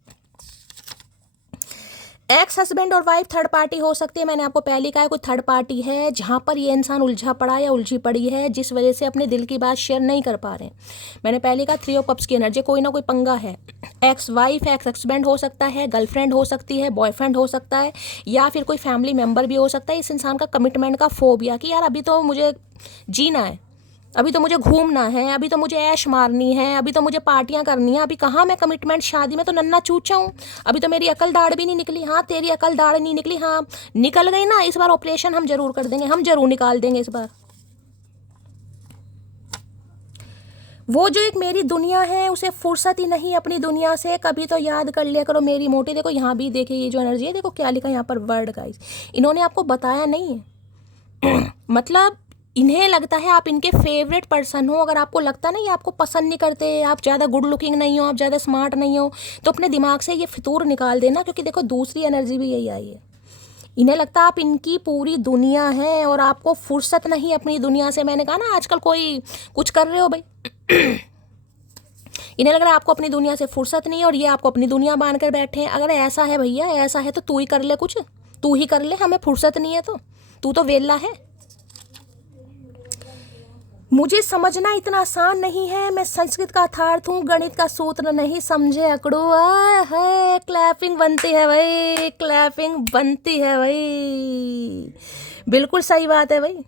एक्स हस्बैंड और वाइफ थर्ड पार्टी हो सकती है। मैंने आपको पहले कहा है कोई थर्ड पार्टी है जहाँ पर ये इंसान उलझा पड़ा या उलझी पड़ी है, जिस वजह से अपने दिल की बात शेयर नहीं कर पा रहे हैं। मैंने पहले कहा 3 ऑफ कप्स की एनर्जी, कोई ना कोई पंगा है। एक्स वाइफ, एक्स हस्बैंड हो सकता है, गर्लफ्रेंड हो सकती है, बॉयफ्रेंड हो सकता है, या फिर कोई फैमिली मेम्बर भी हो सकता है। इस इंसान का कमिटमेंट का फोबिया कि यार अभी तो मुझे जीना है, अभी तो मुझे घूमना है, अभी तो मुझे ऐश मारनी है, अभी तो मुझे पार्टियां करनी है, अभी कहाँ मैं कमिटमेंट, शादी में तो नन्ना चूचा हूँ, अभी तो मेरी अकल दाढ़ भी नहीं निकली। हाँ तेरी अकल दाढ़ नहीं निकली, हाँ निकल गई ना, इस बार ऑपरेशन हम जरूर कर देंगे, हम जरूर निकाल देंगे इस बार। वो जो एक मेरी दुनिया है उसे फुर्सत ही नहीं अपनी दुनिया से, कभी तो याद कर लिया करो मेरी मोटी। देखो यहाँ भी देखिए ये जो एनर्जी है, देखो क्या लिखा है यहाँ पर वर्ड गाइस, इन्होंने आपको बताया नहीं है। मतलब इन्हें लगता है आप इनके फेवरेट पर्सन हो। अगर आपको लगता नहीं, आपको पसंद नहीं करते, आप ज़्यादा गुड लुकिंग नहीं हो, आप ज़्यादा स्मार्ट नहीं हो, तो अपने दिमाग से ये फितूर निकाल देना, क्योंकि देखो दूसरी एनर्जी भी यही आई है। इन्हें लगता है आप इनकी पूरी दुनिया है और आपको फुर्सत नहीं अपनी दुनिया से। मैंने कहा ना आजकल कोई कुछ कर रहे हो भाई। इन्हें लग रहा है आपको अपनी दुनिया से फुर्सत नहीं है और ये आपको अपनी दुनिया मान कर बैठे हैं। अगर ऐसा है भैया, ऐसा है तो तू ही कर ले, कुछ तू ही कर ले, हमें फुर्सत नहीं है तो तू तो वेला है। मुझे समझना इतना आसान नहीं है, मैं संस्कृत का अर्थार्थ हूँ, गणित का सूत्र नहीं समझे अकड़ू। है क्लैपिंग बनती है भाई, क्लैपिंग बनती है भाई, बिल्कुल सही बात है भाई।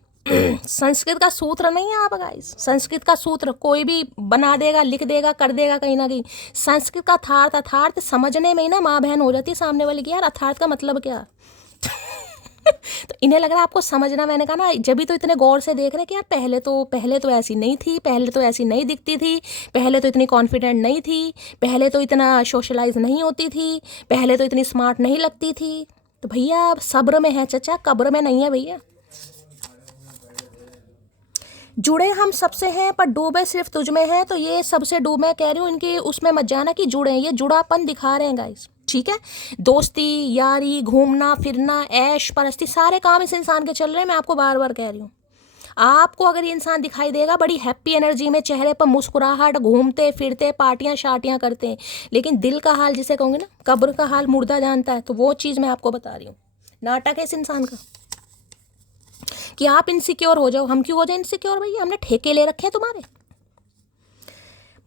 संस्कृत का सूत्र नहीं है आप गाइस, संस्कृत का सूत्र कोई भी बना देगा, लिख देगा, कर देगा कहीं ना कहीं। संस्कृत का अर्थार्थ समझने में ही ना माँ बहन हो जाती है सामने वाली की, यार अर्थार्थ का मतलब क्या। तो इन्हें लग रहा है आपको समझना। मैंने कहा ना, जब भी तो इतने गौर से देख रहे कि यार पहले तो ऐसी नहीं थी, पहले तो ऐसी नहीं दिखती थी, पहले तो इतनी कॉन्फिडेंट नहीं थी, पहले तो इतना सोशलाइज नहीं होती थी, पहले तो इतनी स्मार्ट नहीं लगती थी। तो भैया अब सब्र में है चचा, कब्र में नहीं है भैया। जुड़े हम सबसे हैं पर डूबे सिर्फ तुझ में हैं। तो ये सबसे डूबे कह रही हूँ, इनकी उसमें मत जाना कि जुड़े हैं, ये जुड़ापन दिखा रहे हैं गाइस, ठीक है। दोस्ती यारी, घूमना फिरना, ऐश परस्ती, सारे काम इस इंसान के चल रहे हैं। मैं आपको बार बार कह रही हूँ, आपको अगर ये इंसान दिखाई देगा बड़ी हैप्पी एनर्जी में, चेहरे पर मुस्कुराहट, घूमते फिरते, पार्टियां शार्टियां करते हैं, लेकिन दिल का हाल जिसे कहूँगे ना, कब्र का हाल मुर्दा जानता है। तो वो चीज़ मैं आपको बता रही हूँ, नाटक है इस इंसान का कि आप इनसिक्योर हो जाओ। हम क्यों हो जाए इनसिक्योर भैया, हमने ठेके ले रखे हैं तुम्हारे।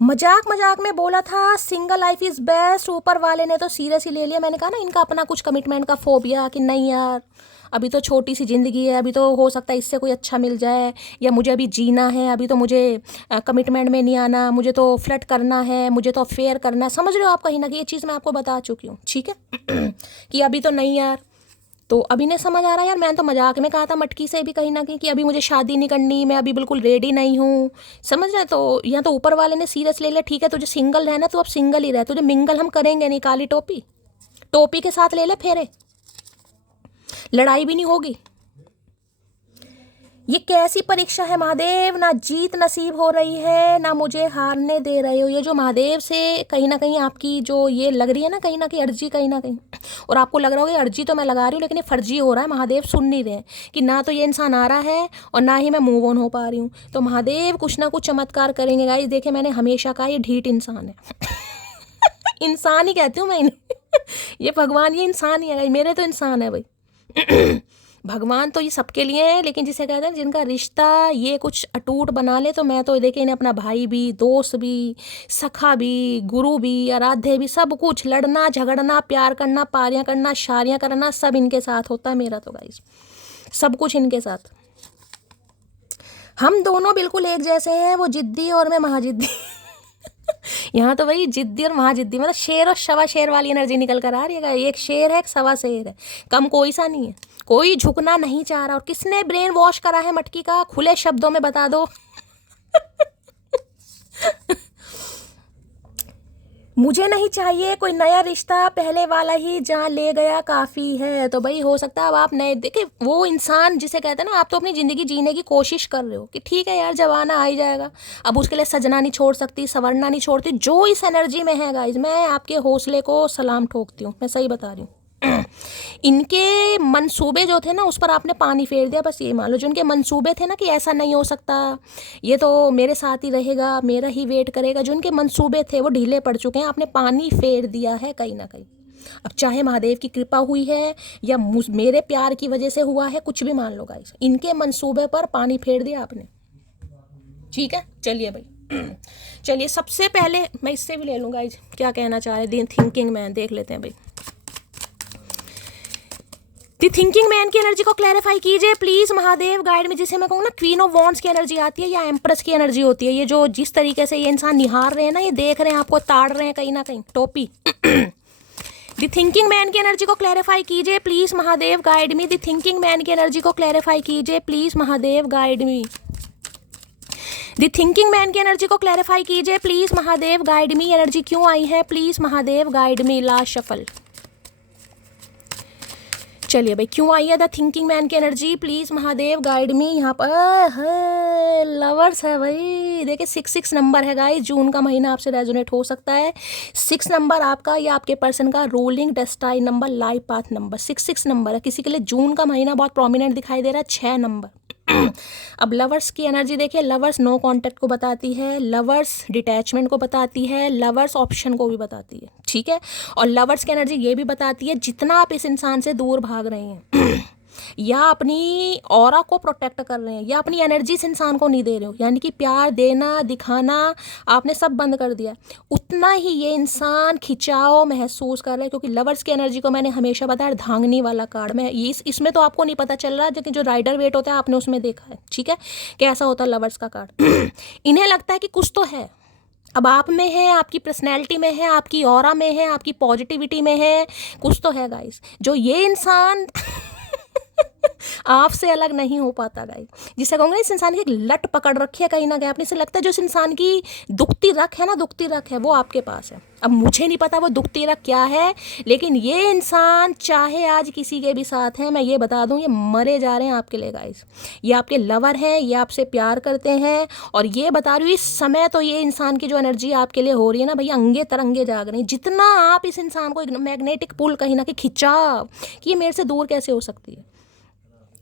मजाक मजाक में बोला था सिंगल लाइफ इज़ बेस्ट, ऊपर वाले ने तो सीरियस ही ले लिया। मैंने कहा ना इनका अपना कुछ कमिटमेंट का फोबिया कि नहीं यार अभी तो छोटी सी ज़िंदगी है, अभी तो हो सकता है इससे कोई अच्छा मिल जाए, या मुझे अभी जीना है, अभी तो मुझे कमिटमेंट में नहीं आना, मुझे तो फ्लर्ट करना है, मुझे तो अफेयर करना है। समझ रहे हो आप कहीं ना कहीं ये चीज़ मैं आपको बता चुकी हूँ, ठीक है। कि अभी तो नहीं यार, तो अभी नहीं समझ आ रहा यार, मैंने तो मजाक में कहा था मटकी से भी कहीं ना कहीं कि अभी मुझे शादी नहीं करनी, मैं अभी बिल्कुल रेडी नहीं हूँ। समझ रहे? तो या तो ऊपर वाले ने सीरियस ले लिया, ठीक है तुझे सिंगल रहना तो अब सिंगल ही रह, तुझे मिंगल हम करेंगे नहीं, काली टोपी टोपी के साथ ले ले फेरे, लड़ाई भी नहीं होगी। ये कैसी परीक्षा है महादेव, ना जीत नसीब हो रही है ना मुझे हारने दे रहे हो। ये जो महादेव से कहीं ना कहीं आपकी जो ये लग रही है ना कहीं ना कहीं अर्जी, कहीं ना कहीं, और आपको लग रहा होगा अर्जी तो मैं लगा रही हूँ लेकिन ये फर्जी हो रहा है, महादेव सुन नहीं रहे कि ना तो ये इंसान आ रहा है और ना ही मैं मूव ऑन हो पा रही हूँ। तो महादेव कुछ ना कुछ चमत्कार करेंगे गाइस। देखे मैंने हमेशा कहा ये ढीठ इंसान है। इंसान ही कहती हूँ मैं इन्हें। ये भगवान ये इंसान ही है, मेरे तो इंसान है भाई। भगवान तो ये सबके लिए है, लेकिन जिसे कहते हैं जिनका रिश्ता ये कुछ अटूट बना ले, तो मैं तो देखिए इन्हें अपना भाई भी, दोस्त भी, सखा भी, गुरु भी, आराध्य भी, सब कुछ, लड़ना झगड़ना, प्यार करना, पारियां करना, शारियां करना, सब इनके साथ होता है मेरा तो गाइस, सब कुछ इनके साथ। हम दोनों बिल्कुल एक जैसे हैं, वो जिद्दी और मैं महाजिद्दी। यहाँ तो भाई जिद्दी और महाजिद्दी, मतलब शेर और सवा शेर वाली एनर्जी निकल कर आ रही है। एक शेर है एक सवा शेर है, कम कोई सा नहीं है, कोई झुकना नहीं चाह रहा। और किसने ब्रेन वॉश करा है मटकी का, खुले शब्दों में बता दो। मुझे नहीं चाहिए कोई नया रिश्ता, पहले वाला ही जहाँ ले गया काफ़ी है। तो भाई हो सकता है अब आप नए देखिए, वो इंसान जिसे कहते हैं ना, आप तो अपनी ज़िंदगी जीने की कोशिश कर रहे हो कि ठीक है यार जवाना आ ही जाएगा, अब उसके लिए सजना नहीं छोड़ सकती, संवरना नहीं छोड़ती। जो इस एनर्जी में है गाइज, मैं आपके हौसले को सलाम ठोकती हूँ, मैं सही बता रही हूँ। इनके मंसूबे जो थे ना उस पर आपने पानी फेर दिया। बस ये मान लो जो इनके मंसूबे थे ना कि ऐसा नहीं हो सकता, ये तो मेरे साथ ही रहेगा, मेरा ही वेट करेगा, जो इनके मंसूबे थे वो ढीले पड़ चुके हैं, आपने पानी फेर दिया है कहीं ना कहीं। अब चाहे महादेव की कृपा हुई है या मेरे प्यार की वजह से हुआ है, कुछ भी मान लो गाइस, इनके मंसूबे पर पानी फेर दिया आपने, ठीक है। चलिए भाई, चलिए सबसे पहले मैं इससे भी ले लूँ गाइस, क्या कहना चाह रहे दी थिंकिंग मैन, देख लेते हैं भाई। दी थिंकिंग मैन की एनर्जी को क्लैरिफाई कीजिए प्लीज महादेव, गाइड में, जिसे मैं कहूँ ना क्वीन ऑफ वॉन्ड्स की एनर्जी आती है या एम्प्रेस की एनर्जी होती है। ये जो जिस तरीके से ये इंसान निहार रहे हैं ना, ये देख रहे हैं आपको, ताड़ रहे हैं कहीं ना कहीं टोपी। दी थिंकिंग मैन की एनर्जी को क्लैरिफाई कीजिए please Mahadev, guide me. The thinking man की एनर्जी को क्लैरिफाई कीजिए please Mahadev, guide me. The thinking man की एनर्जी को क्लैरिफाई कीजिए please Mahadev, guide me. Energy क्यों आई है please Mahadev, guide me. Last shuffle. चलिए भाई, क्यों आई है द थिंकिंग मैन की एनर्जी प्लीज महादेव, गाइड मी। यहाँ पर लवर्स है भाई, देखिए 66 नंबर है गाइस, जून का महीना आपसे रेजोनेट हो सकता है। 6 नंबर आपका या आपके पर्सन का ruling destined number, life path number 66 number है। किसी के लिए जून का महीना बहुत प्रोमिनेंट दिखाई दे रहा है, 6 नंबर। अब लवर्स की एनर्जी देखिए, लवर्स नो कांटेक्ट को बताती है, लवर्स डिटैचमेंट को बताती है, लवर्स ऑप्शन को भी बताती है, ठीक है। और लवर्स की एनर्जी ये भी बताती है जितना आप इस इंसान से दूर भाग रहे हैं या अपनी ऑरा को प्रोटेक्ट कर रहे हैं या अपनी एनर्जी इस इंसान को नहीं दे रहे हो, यानी कि प्यार देना दिखाना आपने सब बंद कर दिया, उतना ही ये इंसान खिंचाव महसूस कर रहा है। क्योंकि लवर्स की एनर्जी को मैंने हमेशा बताया धांगनी वाला कार्ड, मैं ये इसमें तो आपको नहीं पता चल रहा, लेकिन जो राइडर वेट होता है आपने उसमें देखा है, ठीक है, कैसा होता है लवर्स का कार्ड। इन्हें लगता है कि कुछ तो है, अब आप में है, आपकी पर्सनैलिटी में है, आपकी ऑरा में है, आपकी पॉजिटिविटी में है, कुछ तो है गाइस, जो ये इंसान आपसे अलग नहीं हो पाता गाइस। जिसे कहूँगा इस इंसान की एक लट पकड़ रखी है कहीं ना कहीं, अपने से लगता है जो इस इंसान की दुखती रख है ना, दुखती रख है वो आपके पास है। अब मुझे नहीं पता वो दुखती रख क्या है, लेकिन ये इंसान चाहे आज किसी के भी साथ है, मैं ये बता दूं ये मरे जा रहे हैं आपके लिए गाइस। ये आपके लवर हैं, ये आपसे प्यार करते हैं, और ये बता रही हूँ इस समय तो ये इंसान की जो एनर्जी आपके लिए हो रही है ना भैया, अंगे तरंगे जाग रही हैं। जितना आप इस इंसान को मैग्नेटिक पुल कहीं ना कहीं खिंचाव कि ये मेरे से दूर कैसे हो सकती है,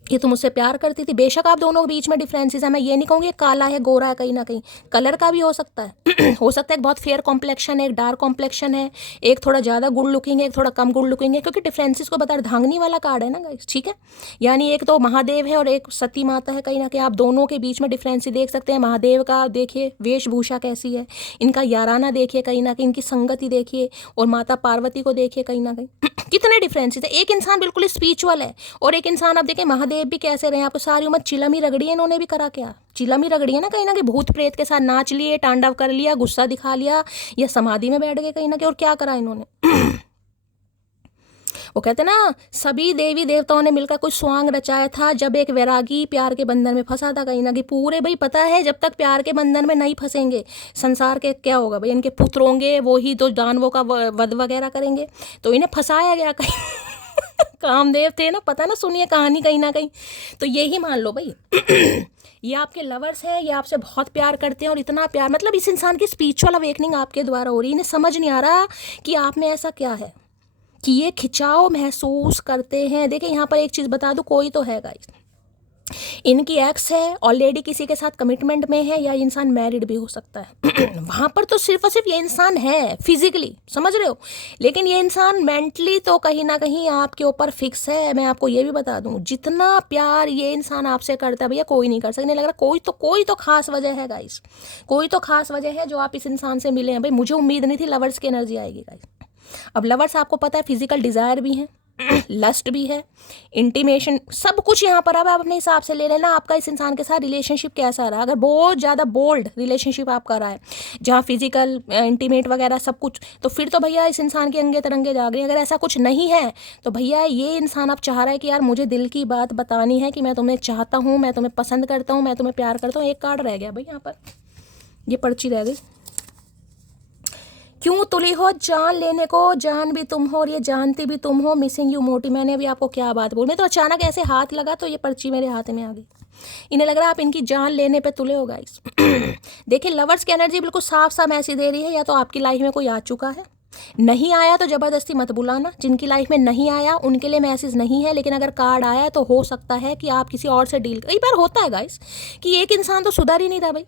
ये तो मुझसे प्यार करती थी। बेशक आप दोनों के बीच में डिफरेंसेस है, मैं ये नहीं कहूँगी काला है गोरा है, कहीं ना कहीं कलर का भी हो सकता है। हो सकता है एक बहुत फेयर कॉम्प्लेक्शन है, एक डार्क कॉम्प्लेक्शन है, एक थोड़ा ज़्यादा गुड लुकिंग है, एक थोड़ा कम गुड लुकिंग है, क्योंकि डिफरेंसेस को बता धांगनी वाला कार्ड है ना गाइस, ठीक है। यानी एक तो महादेव है और एक सती माता है, कहीं ना कहीं आप दोनों के बीच में डिफरेंस देख सकते हैं। महादेव का देखिए वेशभूषा कैसी है, इनका याराना देखिए, कहीं ना कहीं इनकी संगति देखिए, और माता पार्वती को देखिए कहीं ना कहीं कितने डिफरेंसेस है। एक इंसान बिल्कुल स्पिरिचुअल है और एक इंसान, आप देखें महादेव भी कैसे रहे, आपको सारी उम्र चिलम ही रगड़ी है, इन्होंने भी करा क्या, चिलम ही रगड़ी है ना कहीं भूत प्रेत के साथ नाच लिए, तांडव कर लिया, गुस्सा दिखा लिया, या समाधि में बैठ गए कहीं ना कहीं, और क्या करा इन्होंने। वो कहते ना सभी देवी देवताओं ने मिलकर कोई स्वांग रचाया था, जब एक वैरागी प्यार के बंधन में फंसा था कहीं ना कहीं। पूरे भाई पता है जब तक प्यार के बंधन में नहीं फंसेंगे संसार के क्या होगा भाई, इनके पुत्र होंगे, वो ही तो दानवों का वध वगैरह करेंगे, तो इन्हें फंसाया गया कहीं। कामदेव थे ना, पता ना, सुनिए कहानी कहीं ना कहीं। तो यही मान लो भाई, ये आपके लवर्स हैं, ये आपसे बहुत प्यार करते हैं, और इतना प्यार मतलब इस इंसान की स्पिरिचुअल अवेकनिंग आपके द्वारा हो रही है। इन्हें समझ नहीं आ रहा कि आप में ऐसा क्या है कि ये खिंचाव महसूस करते हैं। देखिए यहाँ पर एक चीज़ बता दूँ, कोई तो है गाइस, इनकी एक्स है, ऑलरेडी किसी के साथ कमिटमेंट में है, या इंसान मैरिड भी हो सकता है। वहाँ पर तो सिर्फ और सिर्फ ये इंसान है फिजिकली, समझ रहे हो, लेकिन ये इंसान मेंटली तो कहीं ना कहीं आपके ऊपर फिक्स है। मैं आपको ये भी बता दूँ, जितना प्यार ये इंसान आपसे करता है भैया कोई नहीं कर सकता। नहीं लग रहा कोई तो खास वजह है गाइस, कोई तो खास वजह है जो आप इस इंसान से मिले हैं। भाई मुझे उम्मीद नहीं थी लवर्स की एनर्जी आएगी गाइस। अब लवर्स आपको पता है फिजिकल डिज़ायर भी है, लस्ट भी है, इंटीमेशन, सब कुछ यहाँ पर। अब आप अपने हिसाब से ले लेना आपका इस इंसान के साथ रिलेशनशिप कैसा रहा। अगर बहुत ज़्यादा बोल्ड रिलेशनशिप आपका रहा है जहाँ फिजिकल इंटीमेट वगैरह सब कुछ, तो फिर तो भैया इस इंसान के अंगे तरंगे जा गए। अगर ऐसा कुछ नहीं है तो भैया ये इंसान अब चाह रहा है कि यार मुझे दिल की बात बतानी है कि मैं तुम्हें चाहता हूँ, मैं तुम्हें पसंद करता हूँ, मैं तुम्हें प्यार करता हूँ। एक कार्ड रह गया भाई यहाँ पर, ये पर्ची रह गई। क्यों तुली हो जान लेने को, जान भी तुम हो और ये जानती भी तुम हो, मिसिंग यू मोटी। मैंने अभी आपको क्या बात बोली, मैं तो अचानक ऐसे हाथ लगा तो ये पर्ची मेरे हाथ में आ गई। इन्हें लग रहा है आप इनकी जान लेने पे तुले हो गाइस। देखिए लवर्स की एनर्जी बिल्कुल साफ साफ मैसेज दे रही है, या तो आपकी लाइफ में कोई आ चुका है, नहीं आया तो ज़बरदस्ती मत बुलाना। जिनकी लाइफ में नहीं आया उनके लिए मैसेज नहीं है, लेकिन अगर कार्ड आया तो हो सकता है कि आप किसी और से डील। कई बार होता है गाइस कि एक इंसान तो सुधर ही नहीं था भाई,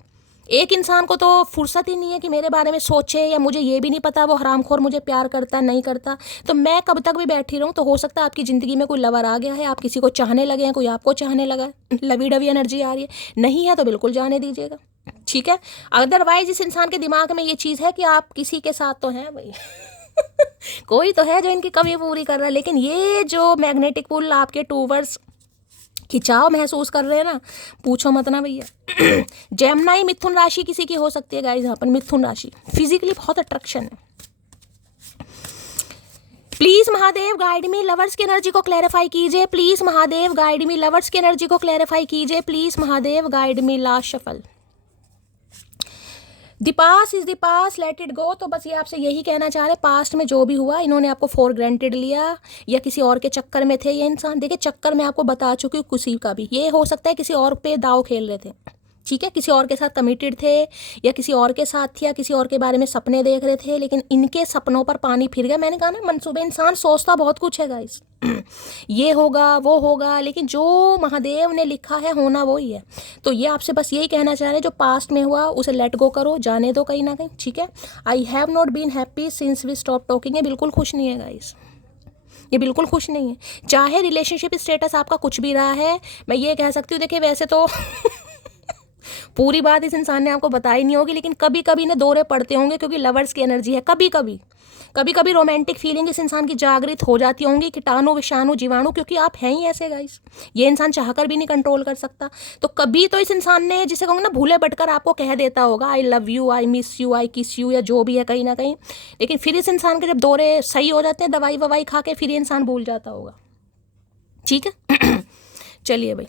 एक इंसान को तो फुर्सत ही नहीं है कि मेरे बारे में सोचे, या मुझे ये भी नहीं पता वो हरामखोर मुझे प्यार करता नहीं करता, तो मैं कब तक भी बैठी रहूं। तो हो सकता है आपकी ज़िंदगी में कोई लवर आ गया है, आप किसी को चाहने लगे हैं, कोई आपको चाहने लगा है, लवी डवी एनर्जी आ रही है। नहीं है तो बिल्कुल जाने दीजिएगा, ठीक है। अदरवाइज इस इंसान के दिमाग में ये चीज़ है कि आप किसी के साथ तो हैं भाई। कोई तो है जो इनकी कमी पूरी कर रहा है, लेकिन ये जो मैग्नेटिक पुल आपके टूवर्ड्स खिंचाव महसूस कर रहे हैं ना, पूछो मत ना भैया। जेमिनी मिथुन राशि किसी की हो सकती है गाइस, यहाँ पर मिथुन राशि फिजिकली बहुत अट्रैक्शन है। Please Mahadev guide me, lovers की एनर्जी को क्लैरिफाई कीजिए। Please Mahadev guide me, lovers की एनर्जी को क्लैरिफाई कीजिए। Please Mahadev guide me. Last shuffle, the pass is the pass, let it go. तो बस ये आपसे यही कहना चाह रहे, पास्ट में जो भी हुआ इन्होंने आपको फॉर ग्रांटेड लिया, या किसी और के चक्कर में थे ये इंसान। देखिए चक्कर में आपको बता चुकी हूँ, किसी का भी ये हो सकता है किसी और पे दाव खेल रहे थे, ठीक है, किसी और के साथ कमिटेड थे, या किसी और के साथ थे, या किसी और के बारे में सपने देख रहे थे, लेकिन इनके सपनों पर पानी फिर गया। मैंने कहा ना मनसूबे, इंसान सोचता बहुत कुछ है गाइस, ये होगा वो होगा, लेकिन जो महादेव ने लिखा है होना वो ही है। तो ये आपसे बस यही कहना चाह रहे हैं, जो पास्ट में हुआ उसे लेट गो करो, जाने दो कहीं ना कहीं, ठीक है। I have not been happy since we stop talking, ये बिल्कुल खुश नहीं है गाइस, ये बिल्कुल खुश नहीं है। चाहे रिलेशनशिप स्टेटस आपका कुछ भी रहा है, मैं ये कह सकती हूँ, देखिए वैसे तो पूरी बात इस इंसान ने आपको बताई नहीं होगी, लेकिन कभी कभी ना दौरे पड़ते होंगे, क्योंकि लवर्स की एनर्जी है। कभी कभी रोमांटिक फीलिंग इस इंसान की जागृत हो जाती होंगी, कीटाणु विषाणु जीवाणु, क्योंकि आप हैं ही ऐसे गाइस, ये इंसान चाहकर भी नहीं कंट्रोल कर सकता। तो कभी तो इस इंसान ने, जिसे कहूँगा ना, भूले भटकर आपको कह देता होगा I love you, I miss you, I kiss you, या जो भी है कहीं ना कहीं, लेकिन फिर इस इंसान के जब दौरे सही हो जाते हैं दवाई ववाई खा के, फिर ये इंसान भूल जाता होगा, ठीक है। चलिए भाई,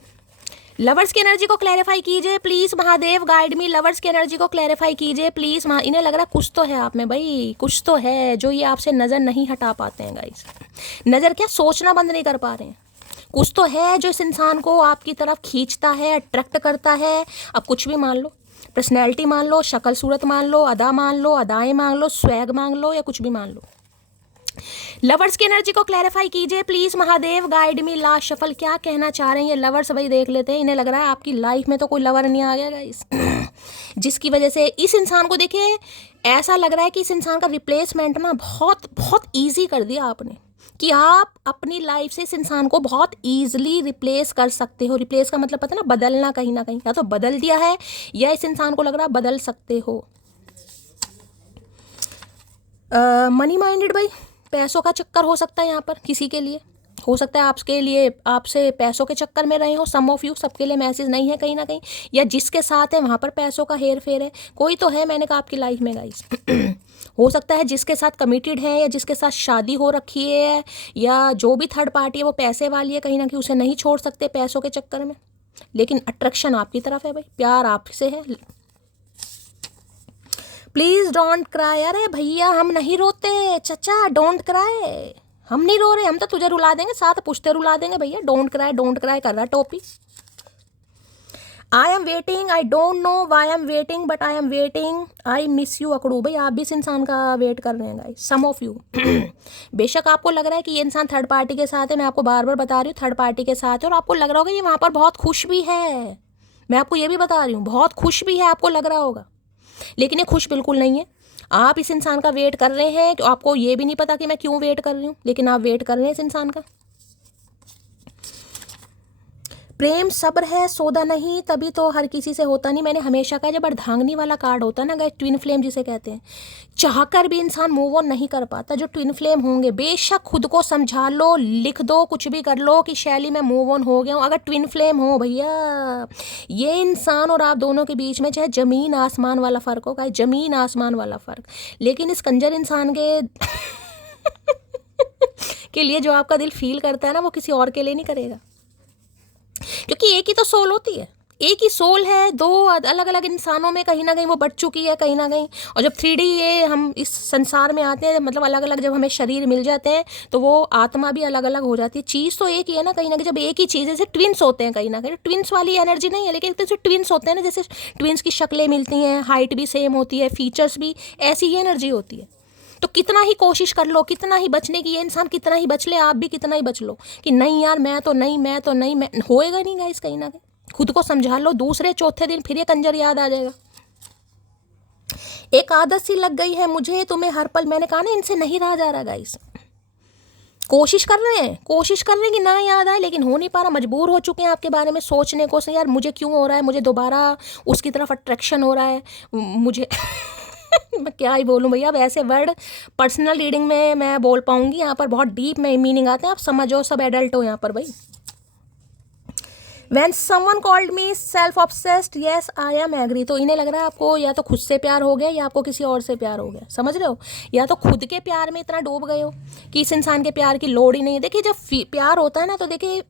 लवर्स की एनर्जी को क्लैरिफाई कीजिए please Mahadev guide me, lovers की एनर्जी को क्लैरिफाई कीजिए प्लीज। इन्हें लग रहा है कुछ तो है आप में भाई, कुछ तो है जो ये आपसे नज़र नहीं हटा पाते हैं गाइस। नज़र क्या, सोचना बंद नहीं कर पा रहे हैं। कुछ तो है जो इस इंसान को आपकी तरफ खींचता है, अट्रैक्ट करता है। अब कुछ भी मान लो, पर्सनैलिटी मान लो, शक्ल सूरत मान लो, अदा मान लो, अदाएँ मान लो, स्वैग मान लो, या कुछ भी मान लो। लवर्स की एनर्जी को क्लैरिफाई कीजिए please Mahadev guide me. Last shuffle, क्या कहना चाह रहे हैं ये लवर्स, वही देख लेते हैं। इन्हें लग रहा है आपकी लाइफ में तो कोई लवर नहीं आ गया गाइस, जिसकी वजह से इस इंसान को, देखिए ऐसा लग रहा है कि इस इंसान का रिप्लेसमेंट ना बहुत बहुत ईजी कर दिया आपने, कि आप अपनी लाइफ से इस इंसान को बहुत ईजिली रिप्लेस कर सकते हो। रिप्लेस का मतलब पता ना, बदलना कहीं ना कहीं, या तो बदल दिया है या इस इंसान को लग रहा है बदल सकते हो। मनी माइंडेड भाई, पैसों का चक्कर हो सकता है यहाँ पर किसी के लिए, हो सकता है आपके लिए, आपसे पैसों के चक्कर में रहे हो सम ऑफ यू, सबके लिए मैसेज नहीं है कहीं ना कहीं, या जिसके साथ है वहाँ पर पैसों का हेर फेर है, कोई तो है मैंने कहा आपकी लाइफ में गाइस। हो सकता है जिसके साथ कमिटेड है या जिसके साथ शादी हो रखी है या जो भी थर्ड पार्टी है वो पैसे वाली है, कहीं ना कहीं उसे नहीं छोड़ सकते पैसों के चक्कर में, लेकिन अट्रैक्शन आपकी तरफ है भाई, प्यार आपसे है। Please don't cry. अरे भैया हम नहीं रोते चचा, डोंट क्राई, हम नहीं रो रहे, हम तो तुझे रुला देंगे, साथ पुश्ते रुला देंगे भैया। डोंट क्राई कर रहा टोपी। I am waiting, I don't know why I am waiting but I am waiting, I miss you अकड़ू। भाई आप भी इस इंसान का वेट कर रहे हैं गाइस, सम ऑफ यू। बेशक आपको लग रहा है कि ये इंसान थर्ड पार्टी के साथ है, मैं आपको बार बार बता रही हूँ थर्ड पार्टी के साथ है, और आपको लग रहा होगा ये वहाँ पर बहुत खुश भी है, मैं आपको ये भी बता रही हूँ बहुत खुश भी है, आपको लग रहा होगा, लेकिन ये खुश बिल्कुल नहीं है। आप इस इंसान का वेट कर रहे हैं, तो आपको ये भी नहीं पता कि मैं क्यों वेट कर रही हूँ, लेकिन आप वेट कर रहे हैं इस इंसान का। प्रेम सब्र है सौदा नहीं, तभी तो हर किसी से होता नहीं। मैंने हमेशा कहा जब अर्धांगिनी वाला कार्ड होता है ना गाइस, ट्विन फ्लेम जिसे कहते हैं, चाहकर भी इंसान मूव ऑन नहीं कर पाता। जो ट्विन फ्लेम होंगे बेशक खुद को समझा लो, लिख दो, कुछ भी कर लो कि शैली मैं मूव ऑन हो गया हूँ, अगर ट्विन फ्लेम हो भैया, ये इंसान और आप दोनों के बीच में चाहे जमीन आसमान वाला फ़र्क होगा, जमीन आसमान वाला फ़र्क, लेकिन इस कंजर इंसान के लिए जो आपका दिल फील करता है ना, वो किसी और के लिए नहीं करेगा, क्योंकि एक ही तो सोल होती है, एक ही सोल है, दो अलग अलग इंसानों में कहीं ना कहीं वो बट चुकी है कहीं ना कहीं। और जब 3D ये हम इस संसार में आते हैं, मतलब अलग अलग जब हमें शरीर मिल जाते हैं, तो वो आत्मा भी अलग अलग हो जाती है, चीज़ तो एक ही है ना कहीं ना कहीं। जब एक ही चीज़, जैसे ट्विंस होते हैं कहीं ना कहीं, ट्विंस वाली एनर्जी नहीं है, लेकिन जैसे ट्विंस होते हैं ना, जैसे ट्विंस की शक्लें मिलती हैं, हाइट भी सेम होती है, फीचर्स भी, ऐसी ही एनर्जी होती है। तो कितना ही कोशिश कर लो, कितना ही बचने की, ये इंसान कितना ही बच ले, आप भी कितना ही बच लो कि नहीं यार मैं तो नहीं, मैं तो नहीं, मैं होएगा नहीं गाइस कहीं ना कहीं। खुद को समझा लो, दूसरे चौथे दिन फिर ये कंजर याद आ जाएगा। एक आदत सी लग गई है मुझे तुम्हें हर पल, मैंने कहा ना इनसे नहीं रहा जा रहा गाइस। कोशिश कर रहे हैं कि ना याद आए, लेकिन हो नहीं पा रहा, मजबूर हो चुके हैं आपके बारे में सोचने को से, यार मुझे क्यों हो रहा है, मुझे दोबारा उसकी तरफ अट्रैक्शन हो रहा है मुझे। मैं क्या ही बोलूँ भैया, अब ऐसे वर्ड पर्सनल रीडिंग में मैं बोल पाऊंगी, यहाँ पर बहुत डीप में मीनिंग आते हैं, आप समझो, सब एडल्ट हो यहाँ पर भाई। When someone called me self obsessed, yes I am agree। तो इन्हें लग रहा है आपको या तो खुद से प्यार हो गया या आपको किसी और से प्यार हो गया, समझ रहे हो, या तो खुद के प्यार में इतना डूब गए हो कि इस इंसान के प्यार की लोड़ ही नहीं है। देखिए जब प्यार होता है ना, तो देखिए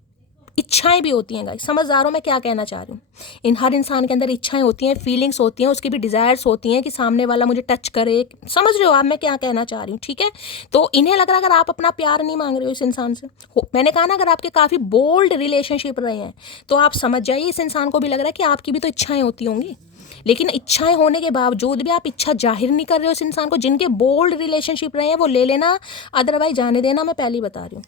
इच्छाएं भी होती हैं गाइस, समझदारों मैं क्या कहना चाह रही हूँ, इन हर इंसान के अंदर इच्छाएं होती हैं, फीलिंग्स होती हैं, उसकी भी डिज़ायर्स होती हैं कि सामने वाला मुझे टच करे, समझ रहे हो आप मैं क्या कहना चाह रही हूँ, ठीक है। तो इन्हें लग रहा है अगर आप अपना प्यार नहीं मांग रहे हो इस इंसान से, मैंने कहा ना अगर आपके काफ़ी बोल्ड रिलेशनशिप रहे हैं, तो आप समझ जाइए इस इंसान को भी लग रहा है कि आपकी भी तो इच्छाएँ होती होंगी, लेकिन इच्छाएं होने के बावजूद भी आप इच्छा जाहिर नहीं कर रहे हो इस इंसान को। जिनके बोल्ड रिलेशनशिप रहे हैं वो ले लेना, अदरवाइज जाने देना, मैं पहले ही बता रही हूँ।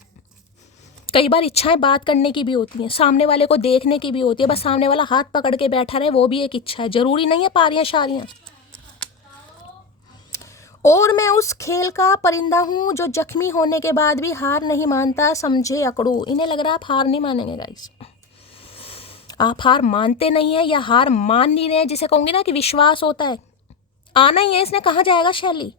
कई बार इच्छाएं बात करने की भी होती हैं, सामने वाले को देखने की भी होती है, बस सामने वाला हाथ पकड़ के बैठा रहे वो भी एक इच्छा है, जरूरी नहीं है पारियां शारियां। और मैं उस खेल का परिंदा हूँ जो जख्मी होने के बाद भी हार नहीं मानता, समझे अकड़ू। इन्हें लग रहा है आप हार नहीं मानेंगे गाइस, आप हार मानते नहीं है या हार मान नहीं रहे हैं, जिसे कहूँगी ना कि विश्वास होता है, आना ही है, इसने कहाँ जाएगा शैली।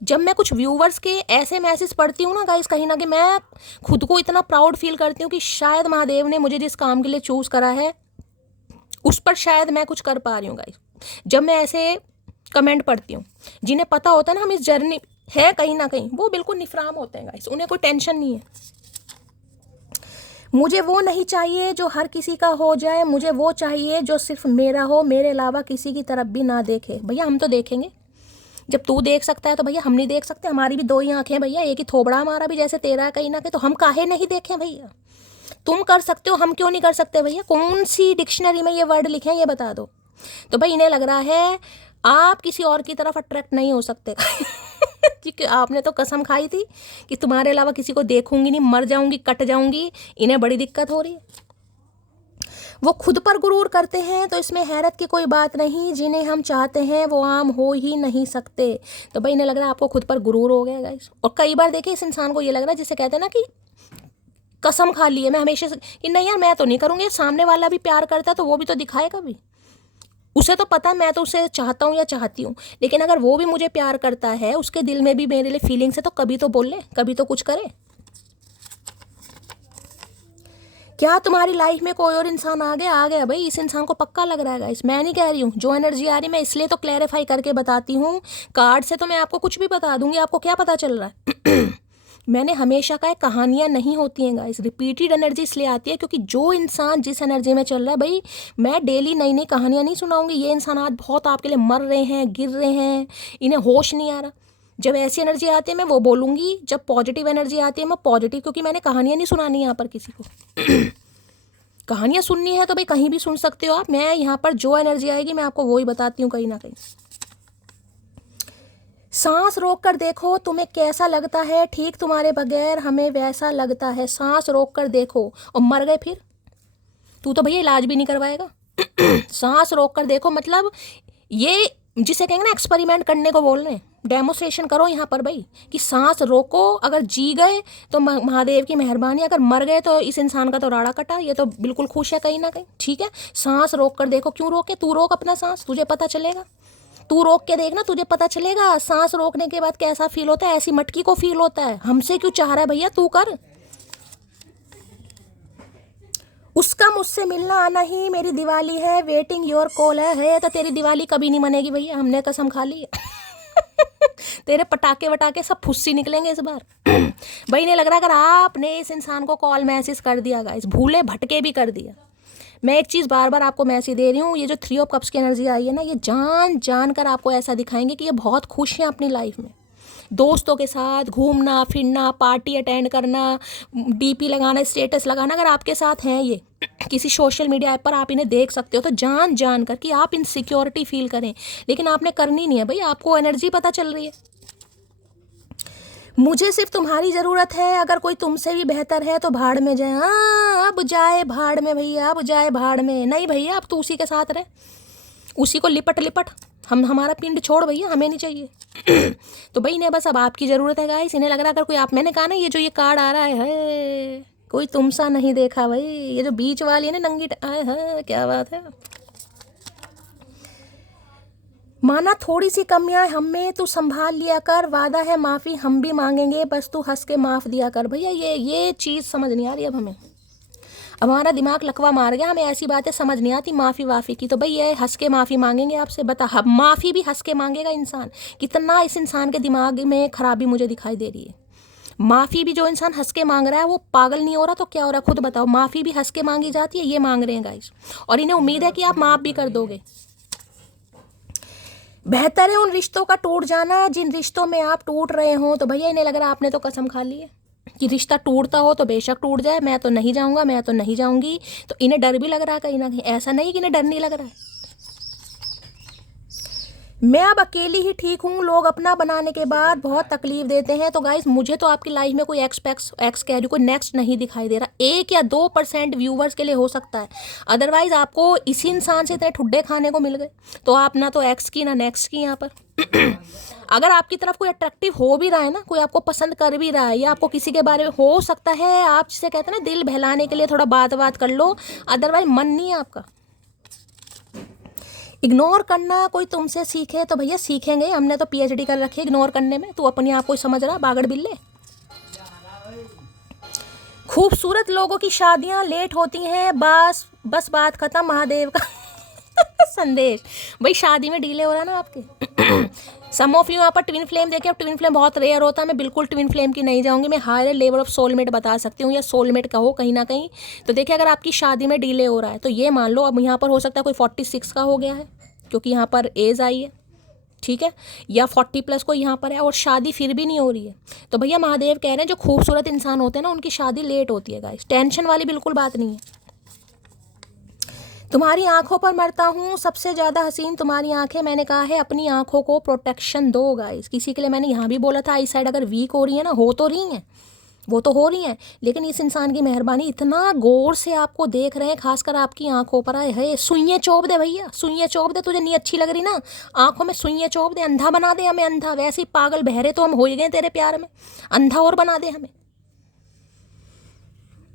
जब मैं कुछ व्यूवर्स के ऐसे मैसेज पढ़ती हूँ ना गाइस, कहीं ना कहीं मैं खुद को इतना प्राउड फील करती हूँ कि शायद महादेव ने मुझे जिस काम के लिए चूज़ करा है उस पर शायद मैं कुछ कर पा रही हूँ गाइस। जब मैं ऐसे कमेंट पढ़ती हूँ, जिन्हें पता होता है ना हम इस जर्नी है कहीं ना कहीं, वो बिल्कुल निफराम होते हैं गाइस, उन्हें कोई टेंशन नहीं है। मुझे वो नहीं चाहिए जो हर किसी का हो जाए, मुझे वो चाहिए जो सिर्फ मेरा हो, मेरे अलावा किसी की तरफ भी ना देखे। भैया हम तो देखेंगे, जब तू देख सकता है तो भैया हम नहीं देख सकते, हमारी भी दो ही आंखें भैया, एक ही थोबड़ा हमारा भी जैसे तेरा है कहीं ना कहीं, तो हम काहे नहीं देखें भैया। तुम कर सकते हो, हम क्यों नहीं कर सकते भैया, कौन सी डिक्शनरी में ये वर्ड लिखे हैं ये बता दो। तो भाई इन्हें लग रहा है आप किसी और की तरफ अट्रैक्ट नहीं हो सकते क्योंकि आपने तो कसम खाई थी कि तुम्हारे अलावा किसी को देखूंगी नहीं, मर जाऊंगी, कट जाऊंगी। इन्हें बड़ी दिक्कत हो रही है, वो खुद पर गुरूर करते हैं, तो इसमें हैरत की कोई बात नहीं, जिन्हें हम चाहते हैं वो आम हो ही नहीं सकते। तो भाई इन्हें लग रहा है आपको खुद पर गुरूर हो गया गाइस। और कई बार देखिए इस इंसान को ये लग रहा है, जिसे कहते हैं ना कि कसम खा ली है मैं हमेशा कि नहीं यार मैं तो नहीं करूँगी, सामने वाला भी प्यार करता है तो वो भी तो दिखाएगा भी। उसे तो पता है मैं तो उसे चाहता हूँ या चाहती हूँ, लेकिन अगर वो भी मुझे प्यार करता है, उसके दिल में भी मेरे लिए फीलिंग्स है, तो कभी तो बोले, कभी तो कुछ करे। क्या तुम्हारी लाइफ में कोई और इंसान आ गया भाई, इस इंसान को पक्का लग रहा है गाइस, मैं नहीं कह रही हूँ, जो एनर्जी आ रही मैं इसलिए तो क्लैरिफाई करके बताती हूँ। कार्ड से तो मैं आपको कुछ भी बता दूंगी, आपको क्या पता चल रहा है। मैंने हमेशा कहा कहानियाँ नहीं होती हैं गाइस, रिपीटेड एनर्जी इसलिए आती है क्योंकि जो इंसान जिस एनर्जी में चल रहा है भाई, मैं डेली नई नई कहानियाँ नहीं सुनाऊंगी। ये इंसान आज बहुत आपके लिए मर रहे हैं, गिर रहे हैं, इन्हें होश नहीं आ रहा। जब ऐसी एनर्जी आती है मैं वो बोलूँगी, जब पॉजिटिव एनर्जी आती है मैं पॉजिटिव, क्योंकि मैंने कहानियाँ नहीं सुनानी यहाँ पर किसी को। कहानियाँ सुननी है तो भाई कहीं भी सुन सकते हो आप, मैं यहाँ पर जो एनर्जी आएगी मैं आपको वो ही बताती हूँ कहीं ना कहीं। सांस रोक कर देखो तुम्हें कैसा लगता है, ठीक तुम्हारे बगैर हमें वैसा लगता है। सांस रोक कर देखो, और मर गए फिर तू तो भैया इलाज भी नहीं करवाएगा। सांस रोक कर देखो मतलब ये जिसे कहेंगे ना एक्सपेरिमेंट करने को बोल रहे हैं, डेमोस्ट्रेशन करो यहाँ पर भाई कि सांस रोको, अगर जी गए तो महादेव की मेहरबानी, अगर मर गए तो इस इंसान का तो राड़ा कटा, ये तो बिल्कुल खुश है कहीं ना कहीं। ठीक है, सांस रोक कर देखो। क्यों रोके? तू रोक अपना सांस, तुझे पता चलेगा। तू रोक के देखना, तुझे पता चलेगा सांस रोकने के बाद कैसा फील होता है। ऐसी मटकी को फील होता है। हमसे क्यों चाह रहा है भैया, तू कर। उसका मुझसे मिलना आना ही मेरी दिवाली है, वेटिंग योर कॉल है तो तेरी दिवाली कभी नहीं मनेगी भैया, हमने कसम खा ली है। तेरे पटाखे वटाखे सब फुस्सी निकलेंगे इस बार। भाई नहीं लग रहा, अगर आपने इस इंसान को कॉल मैसेज कर दिया गाइस, भूले भटके भी कर दिया। मैं एक चीज़ बार बार आपको मैसेज दे रही हूँ, ये जो 3 ऑफ कप्स की एनर्जी आई है ना, ये जान जान कर आपको ऐसा दिखाएंगे कि ये बहुत खुश हैं अपनी लाइफ में। दोस्तों के साथ घूमना फिरना, पार्टी अटेंड करना, डीपी लगाना, स्टेटस लगाना, अगर आपके साथ हैं ये किसी सोशल मीडिया ऐप पर, आप इन्हें देख सकते हो तो जान जान कर कि आप इनसिक्योरिटी फील करें, लेकिन आपने करनी नहीं है भाई, आपको एनर्जी पता चल रही है। मुझे सिर्फ तुम्हारी ज़रूरत है, अगर कोई तुमसे भी बेहतर है तो भाड़ में जाए। हाँ, अब जाए भाड़ में भैया, अब जाए भाड़ में। नहीं भैया, अब तो उसी के साथ रहे, उसी को लिपट लिपट, हम हमारा पिंड छोड़ भैया, हमें नहीं चाहिए। तो भाई इन्हें बस अब आपकी ज़रूरत है गाइस। इन्हें लग रहा है अगर कोई आप, मैंने कहा ना ये जो ये कार्ड आ रहा है कोई तुमसा नहीं देखा भाई, ये जो बीच वाली है ना नंगी, है क्या बात है। माना थोड़ी सी कमियां हमें तू संभाल लिया कर, वादा है माफ़ी हम भी मांगेंगे, बस तू हंस के माफ़ दिया कर। भैया ये चीज़ समझ नहीं आ रही अब हमें, अब हमारा दिमाग लकवा मार गया, हमें ऐसी बातें समझ नहीं आती माफ़ी वाफ़ी की। तो भाई ये हंस के माफ़ी मांगेंगे आपसे, बता माफ़ी भी हंस के मांगेगा इंसान। कितना इस इंसान के दिमाग में खराबी मुझे दिखाई दे रही है। माफ़ी भी जो इंसान हंस के मांग रहा है वो पागल नहीं हो रहा तो क्या हो रहा है खुद बताओ। माफ़ी भी हंस के मांगी जाती है, ये मांग रहे हैं गाइस, और इन्हें उम्मीद है कि आप माफ़ भी कर दोगे। बेहतर है उन रिश्तों का टूट जाना जिन रिश्तों में आप टूट रहे हो। तो भैया इन्हें लग रहा है आपने तो कसम खा ली है कि रिश्ता टूटता हो तो बेशक टूट जाए, मैं तो नहीं जाऊंगा, मैं तो नहीं जाऊंगी। तो इन्हें डर भी लग रहा है कहीं ना कहीं, ऐसा नहीं कि इन्हें डर नहीं लग रहा है। मैं अब अकेली ही ठीक हूँ, लोग अपना बनाने के बाद बहुत तकलीफ देते हैं। तो गाइस मुझे तो आपकी लाइफ में कोई एक्स कह रही, कोई नेक्स्ट नहीं दिखाई दे रहा। 1 या 2% व्यूवर्स के लिए हो सकता है, अदरवाइज आपको इसी इंसान से इतने ठुड्डे खाने को मिल गए। तो आप ना तो एक्स की ना नेक्स्ट की यहाँ पर। अगर आपकी तरफ कोई अट्रैक्टिव हो भी रहा है ना, कोई आपको पसंद कर भी रहा है, या आपको किसी के बारे में हो सकता है, आप जिसे कहते हैं ना दिल बहलाने के लिए थोड़ा बात कर लो, अदरवाइज मन नहीं है आपका। इग्नोर करना कोई तुमसे सीखे तो भैया सीखेंगे, हमने तो PhD कर रखी है इग्नोर करने में। तू अपने आप को समझ रहा बागड़ बिल्ले। खूबसूरत लोगों की शादियां लेट होती हैं, बस बात खत्म, महादेव का संदेश। भाई शादी में डिले हो रहा है ना आपके। सम ऑफ यू यहाँ पर ट्विन फ्लेम देखे, अब ट्विन फ्लेम बहुत रेयर होता है, मैं बिल्कुल ट्विन फ्लेम की नहीं जाऊंगी, मैं हायर लेवल ऑफ सोलमेट बता सकती हूँ, या सोलमेट का हो कहीं ना कहीं। तो देखिए अगर आपकी शादी में डिले हो रहा है तो ये मान लो अब यहाँ पर हो सकता है कोई 46 का हो गया है, क्योंकि यहाँ पर एज आई है, ठीक है, या 40+ कोई यहाँ पर है और शादी फिर भी नहीं हो रही है। तो भैया महादेव कह रहे हैं जो खूबसूरत इंसान होते हैं ना उनकी शादी लेट होती है गाइस, टेंशन वाली बिल्कुल बात नहीं है। तुम्हारी आंखों पर मरता हूँ, सबसे ज़्यादा हसीन तुम्हारी आंखें। मैंने कहा है अपनी आंखों को प्रोटेक्शन दो गाइस। किसी के लिए मैंने यहाँ भी बोला था आई साइड अगर वीक हो रही है ना, हो तो रही हैं, वो तो हो रही हैं, लेकिन इस इंसान की मेहरबानी, इतना गौर से आपको देख रहे हैं, खासकर आपकी आंखों पर। आए है सुइयाँ चोप दे भैया, सुइयाँ चोप दे, तुझे नहीं अच्छी लग रही ना आंखों में, सुइयाँ चोप दे, अंधा बना दे हमें, अंधा। वैसे ही पागल बहरे तो हम हो ही गए तेरे प्यार में, अंधा और बना दे हमें।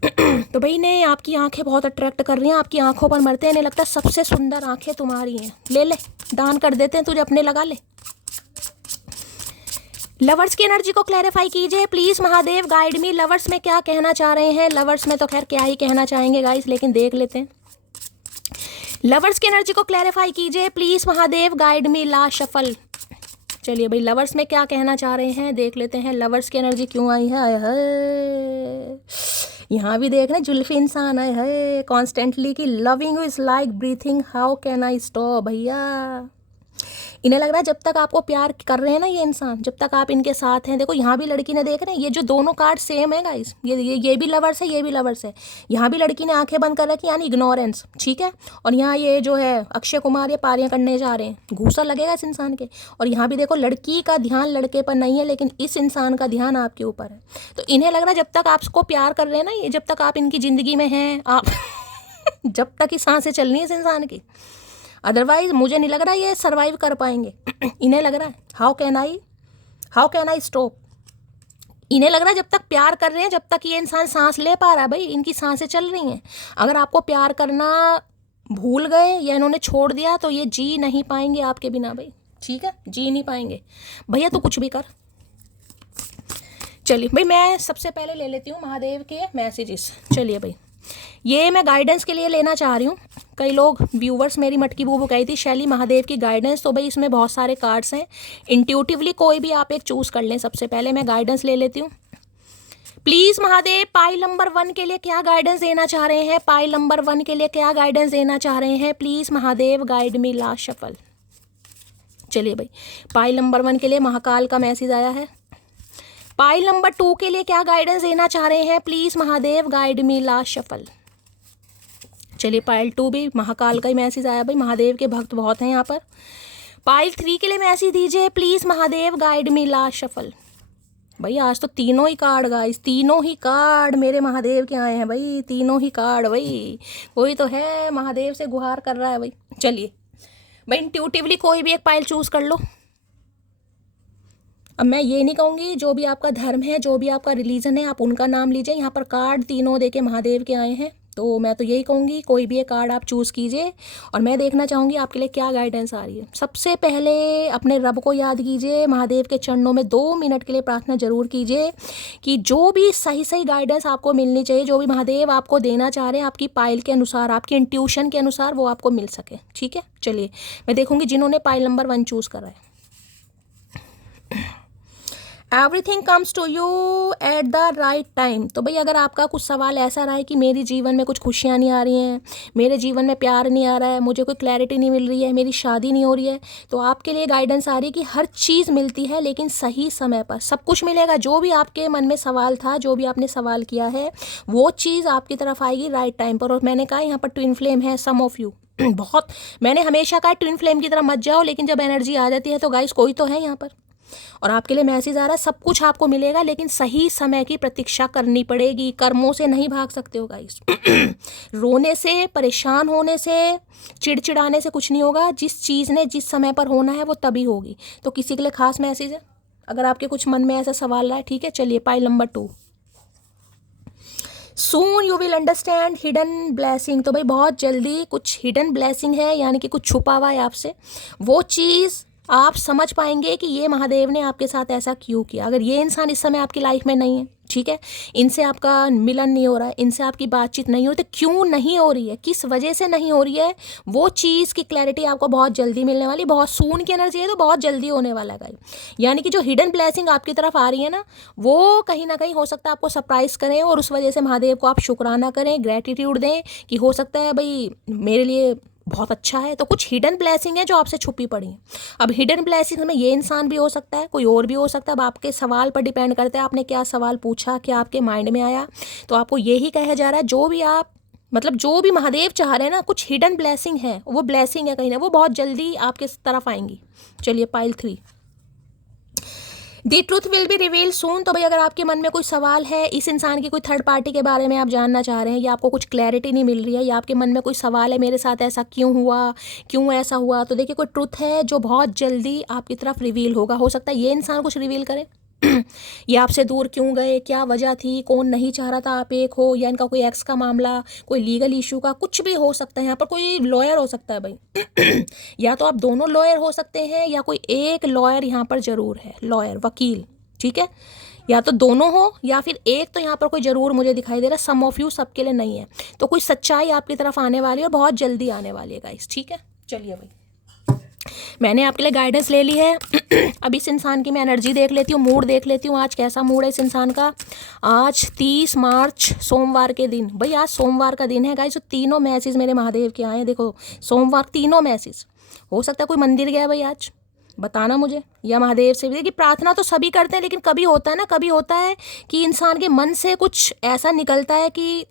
तो भाई ने आपकी आंखें बहुत अट्रैक्ट कर रही हैं, आपकी आंखों पर मरते हैं, इन्हें लगता है सबसे सुंदर आंखें तुम्हारी हैं, ले ले दान कर देते हैं तुझे, अपने लगा ले। लवर्स की एनर्जी को क्लैरिफाई कीजिए please Mahadev, guide me. Lovers में क्या कहना चाह रहे हैं? लवर्स में तो खैर क्या ही कहना चाहेंगे गाइस, लेकिन देख लेते हैं। लवर्स की एनर्जी को क्लैरिफाई कीजिए प्लीज महादेव, गाइड मी। ला शफल। चलिए भाई लवर्स में क्या कहना चाह रहे हैं देख लेते हैं। लवर्स की एनर्जी क्यों आई है? आय हाय, यहाँ भी देख रहे हैं जुल्फी इंसान आए है कॉन्स्टेंटली कि loving you is like breathing, how can I stop. भैया इन्हें लग रहा है जब तक आपको प्यार कर रहे हैं ना ये इंसान, जब तक आप इनके साथ हैं। देखो यहाँ भी लड़की ने, देख रहे हैं ये जो दोनों कार्ड सेम है गाइस, ये भी लवर्स है, ये भी लवर्स है। यहाँ भी लड़की ने आंखें बंद कर रखी, यानी इग्नोरेंस, ठीक है। और यहाँ ये जो है अक्षय कुमार ये पारियां करने जा रहे हैं, घूसा लगेगा इस इंसान के। और यहाँ भी देखो लड़की का ध्यान लड़के पर नहीं है, लेकिन इस इंसान का ध्यान आपके ऊपर है। तो इन्हें लग रहा है जब तक आपको प्यार कर रहे हैं ना ये, जब तक आप इनकी ज़िंदगी में हैं आप जब तक ही सांसें चलनी है इस इंसान की, अदरवाइज मुझे नहीं लग रहा ये सरवाइव कर पाएंगे। इन्हें लग रहा है हाउ कैन आई स्टॉप। इन्हें लग रहा है जब तक प्यार कर रहे हैं, जब तक ये इंसान सांस ले पा रहा है, भाई इनकी सांसें चल रही हैं। अगर आपको प्यार करना भूल गए या इन्होंने छोड़ दिया तो ये जी नहीं पाएंगे आपके बिना भाई, ठीक है, जी नहीं पाएंगे भैया। तो कुछ भी कर। चलिए भाई मैं सबसे पहले ले लेती हूँ महादेव के मैसेजेस। चलिए भाई ये मैं गाइडेंस के लिए लेना चाह रही हूँ। कई लोग व्यूवर्स मेरी मटकी बूबू कही थी शैली महादेव की गाइडेंस, तो भाई इसमें बहुत सारे कार्ड्स हैं, इंट्यूटिवली कोई भी आप एक चूज़ कर लें। सबसे पहले मैं गाइडेंस ले लेती हूँ। प्लीज़ महादेव पाइल नंबर 1 के लिए क्या गाइडेंस देना चाह रहे हैं? पाइल नंबर 1 के लिए क्या गाइडेंस देना चाह रहे हैं? Please Mahadev guide me. Last shuffle. चलिए भाई पाइल नंबर 1 के लिए महाकाल का मैसेज आया है। पाइल नंबर 2 के लिए क्या गाइडेंस देना चाह रहे हैं? Please Mahadev guide me. Last shuffle. चलिए पाइल 2 भी महाकाल का ही मैसेज आया, भाई महादेव के भक्त बहुत हैं यहाँ पर। पाइल 3 के लिए मैसेज दीजिए please Mahadev guide me. Last shuffle. भाई आज तो तीनों ही कार्ड गाइस, तीनों ही कार्ड मेरे महादेव के आए हैं भाई, तीनों ही कार्ड। भाई कोई तो है महादेव से गुहार कर रहा है भाई। चलिए भाई इंट्यूटिवली कोई भी एक पाइल चूज़ कर लो। अब मैं ये नहीं कहूँगी, जो भी आपका धर्म है, जो भी आपका रिलीजन है, आप उनका नाम लीजिए। यहाँ पर कार्ड तीनों देके महादेव के आए हैं, तो मैं तो यही कहूँगी कोई भी एक कार्ड आप चूज़ कीजिए और मैं देखना चाहूँगी आपके लिए क्या गाइडेंस आ रही है। सबसे पहले अपने रब को याद कीजिए, महादेव के चरणों में 2 मिनट के लिए प्रार्थना जरूर कीजिए कि जो भी सही सही गाइडेंस आपको मिलनी चाहिए, जो भी महादेव आपको देना चाह रहे हैं आपकी पाइल के अनुसार, आपकी इंट्यूशन के अनुसार, वो आपको मिल सके, ठीक है। चलिए मैं देखूँगी जिन्होंने पाइल नंबर 1 चूज़ करा है। Everything comes to you at the right time. तो भाई अगर आपका कुछ सवाल ऐसा रहा है कि मेरे जीवन में कुछ खुशियाँ नहीं आ रही हैं, मेरे जीवन में प्यार नहीं आ रहा है, मुझे कोई क्लैरिटी नहीं मिल रही है, मेरी शादी नहीं हो रही है, तो आपके लिए गाइडेंस आ रही है कि हर चीज़ मिलती है लेकिन सही समय पर सब कुछ मिलेगा। जो भी आपके मन में सवाल था, जो भी आपने सवाल किया है, वो चीज़ आपकी तरफ आएगी राइट टाइम पर। और मैंने कहा यहाँ पर ट्विन फ्लेम है सम ऑफ यू बहुत, मैंने हमेशा कहा ट्विन फ्लेम की तरह मत जाओ, लेकिन जब एनर्जी आ जाती है तो गाइस कोई तो है यहाँ पर। और आपके लिए मैसेज आ रहा है सब कुछ आपको मिलेगा, लेकिन सही समय की प्रतीक्षा करनी पड़ेगी। कर्मों से नहीं भाग सकते हो गाइस रोने से, परेशान होने से, चिड़चिड़ाने से कुछ नहीं होगा। जिस चीज़ ने जिस समय पर होना है वो तभी होगी। तो किसी के लिए खास मैसेज है अगर आपके कुछ मन में ऐसा सवाल रहा है, ठीक है। चलिए pile number 2, soon you will understand hidden blessing. तो भाई बहुत जल्दी कुछ हिडन ब्लेसिंग है, यानी कि कुछ छुपा हुआ है आपसे, वो चीज़ आप समझ पाएंगे कि ये महादेव ने आपके साथ ऐसा क्यों किया। अगर ये इंसान इस समय आपकी लाइफ में नहीं है, ठीक है, इनसे आपका मिलन नहीं हो रहा है, इनसे आपकी बातचीत नहीं हो रही, तो क्यों नहीं हो रही है, किस वजह से नहीं हो रही है, वो चीज़ की क्लैरिटी आपको बहुत जल्दी मिलने वाली। बहुत सून की एनर्जी है तो बहुत जल्दी होने वाला है। यानी कि जो हिडन ब्लेसिंग आपकी तरफ आ रही है ना, वो कहीं ना कहीं हो सकता है आपको सरप्राइज़ करें और उस वजह से महादेव को आप शुक्राना करें, ग्रेटिट्यूड दें कि हो सकता है भाई मेरे लिए बहुत अच्छा है। तो कुछ हिडन ब्लेसिंग है जो आपसे छुपी पड़ी है। अब हिडन ब्लेसिंग में ये इंसान भी हो सकता है, कोई और भी हो सकता है। अब आपके सवाल पर डिपेंड करता है आपने क्या सवाल पूछा, क्या आपके माइंड में आया। तो आपको यही कहा जा रहा है जो भी आप, मतलब जो भी महादेव चाह रहे हैं ना, कुछ हिडन ब्लेसिंग है, वो ब्लेसिंग है कहीं ना, वो बहुत जल्दी आपके तरफ आएंगी। चलिए pile 3, the truth will be reveal soon. तो भाई अगर आपके मन में कोई सवाल है, इस इंसान की कोई थर्ड पार्टी के बारे में आप जानना चाह रहे हैं, या आपको कुछ क्लैरिटी नहीं मिल रही है, या आपके मन में कोई सवाल है मेरे साथ ऐसा क्यों हुआ, क्यों ऐसा हुआ, तो देखिए कोई ट्रूथ है जो बहुत जल्दी आपकी तरफ रिवील होगा। हो सकता है ये इंसान कुछ रिवील करे, ये आपसे दूर क्यों गए, क्या वजह थी, कौन नहीं चाह रहा था आप एक हो, या इनका कोई एक्स का मामला, कोई लीगल इशू का, कुछ भी हो सकता है। यहाँ पर कोई लॉयर हो सकता है भाई। या तो आप दोनों लॉयर हो सकते हैं, या कोई एक लॉयर यहाँ पर जरूर है, लॉयर वकील, ठीक है। या तो दोनों हो या फिर एक तो यहाँ पर कोई जरूर मुझे दिखाई दे रहा है। सम ऑफ यू, सबके लिए नहीं है। तो कोई सच्चाई आपकी तरफ आने वाली है और बहुत जल्दी आने वाली है गाइस, ठीक है। चलिए भाई, मैंने आपके लिए गाइडेंस ले ली है। अब इस इंसान की मैं एनर्जी देख लेती हूँ, मूड देख लेती हूँ, आज कैसा मूड है इस इंसान का। आज 30 मार्च सोमवार के दिन, भाई आज सोमवार का दिन है गाइस। तो तीनों मैसेज मेरे महादेव के आए हैं, देखो सोमवार तीनों मैसेज। हो सकता है कोई मंदिर गया भाई आज, बताना मुझे, या महादेव से भी। देखिए प्रार्थना तो सभी करते हैं, लेकिन कभी होता है ना, कभी होता है कि इंसान के मन से कुछ ऐसा निकलता है कि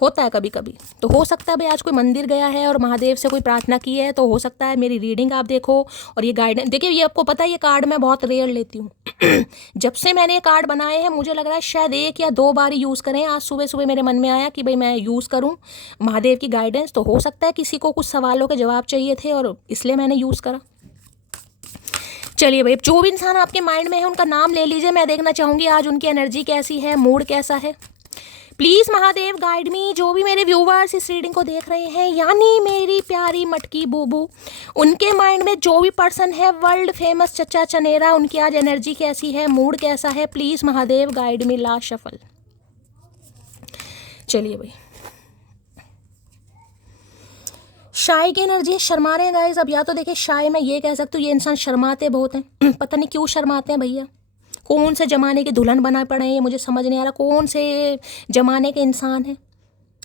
होता है कभी कभी। तो हो सकता है भाई आज कोई मंदिर गया है और महादेव से कोई प्रार्थना की है, तो हो सकता है। मेरी रीडिंग आप देखो और ये गाइडेंस देखिए। ये आपको पता है ये कार्ड मैं बहुत रेयर लेती हूँ। जब से मैंने ये कार्ड बनाए हैं मुझे लग रहा है शायद 1 या 2 बार ही यूज़ करें। आज सुबह सुबह मेरे मन में आया कि भाई मैं यूज़ करूँ महादेव की गाइडेंस। तो हो सकता है किसी को कुछ सवालों के जवाब चाहिए थे और इसलिए मैंने यूज़ करा। चलिए भाई, जो भी इंसान आपके माइंड में है उनका नाम ले लीजिए। मैं देखना चाहूँगी आज उनकी एनर्जी कैसी है, मूड कैसा है। प्लीज़ महादेव गाइड मी। जो भी मेरे व्यूवर्स इस रीडिंग को देख रहे हैं, यानी मेरी प्यारी मटकी बूबू, उनके माइंड में जो भी पर्सन है वर्ल्ड फेमस चचा चनेरा, उनकी आज एनर्जी कैसी है, मूड कैसा है, please Mahadev guide me. Last shuffle. चलिए भाई, शाय की एनर्जी, शर्मा रहे हैं गाइस। अब या तो देखिए शाय में ये कह सकती हूँ ये इंसान शर्माते बहुत हैं। पता नहीं क्यों शर्माते हैं भैया, कौन से ज़माने के दुल्हन बना पड़े हैं ये मुझे समझ नहीं आ रहा। कौन से ज़माने के इंसान हैं।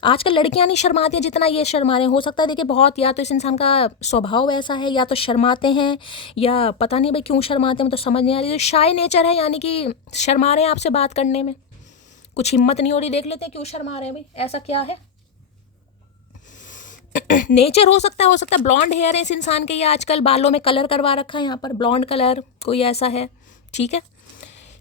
आजकल लड़कियां नहीं शर्माती हैं जितना ये शर्मा रहे हैं। हो सकता है देखिए बहुत, या तो इस इंसान का स्वभाव ऐसा है, या तो शर्माते हैं, या पता नहीं भाई क्यों शर्माते हैं, तो समझ नहीं आ रही। तो शाय नेचर है, यानी कि शर्मा रहे हैं आपसे बात करने में, कुछ हिम्मत नहीं हो रही। देख लेते हैं क्यों शर्मा रहे हैं भाई, ऐसा क्या है। नेचर हो सकता है ब्लॉन्ड हेयर है इस इंसान के, या आजकल बालों में कलर करवा रखा है यहाँ पर ब्लॉन्ड कलर, कोई ऐसा है, ठीक है।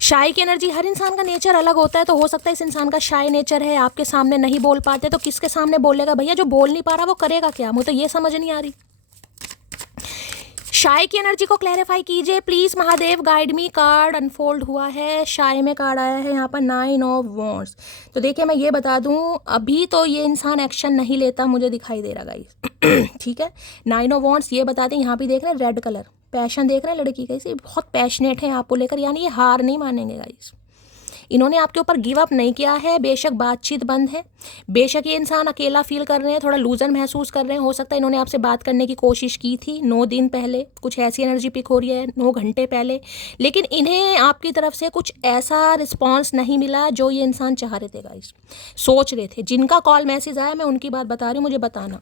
शाय की एनर्जी, हर इंसान का नेचर अलग होता है। तो हो सकता है इस इंसान का शाय नेचर है, आपके सामने नहीं बोल पाते, तो किसके सामने बोलेगा भैया, जो बोल नहीं पा रहा वो करेगा क्या, मुझे तो ये समझ नहीं आ रही। शाय की एनर्जी को क्लैरिफाई कीजिए please Mahadev guide me. Card unfold हुआ है, शाय में कार्ड आया है यहाँ पर 9 ऑफ वॉन्ड्स। तो देखिए मैं ये बता दूं, अभी तो ये इंसान एक्शन नहीं लेता मुझे दिखाई दे रहा गाइस। ठीक है, 9 ऑफ वॉन्ड्स ये बताते हैं। यहाँ भी देख रहे हैं रेड कलर, पैशन देख रहे हैं लड़की का, इसे बहुत पैशनेट है आपको लेकर, यानी ये हार नहीं मानेंगे गाइस। इन्होंने आपके ऊपर गिव अप नहीं किया है। बेशक बातचीत बंद है, बेशक ये इंसान अकेला फील कर रहे हैं, थोड़ा लूजर महसूस कर रहे हैं। हो सकता है इन्होंने आपसे बात करने की कोशिश की थी 9 दिन पहले, कुछ ऐसी एनर्जी पिक हो रही है 9 घंटे पहले, लेकिन इन्हें आपकी तरफ से कुछ ऐसा रिस्पॉन्स नहीं मिला जो ये इंसान चाह रहे थे गाइस, सोच रहे थे। जिनका कॉल मैसेज आया मैं उनकी बात बता रही हूँ, मुझे बताना।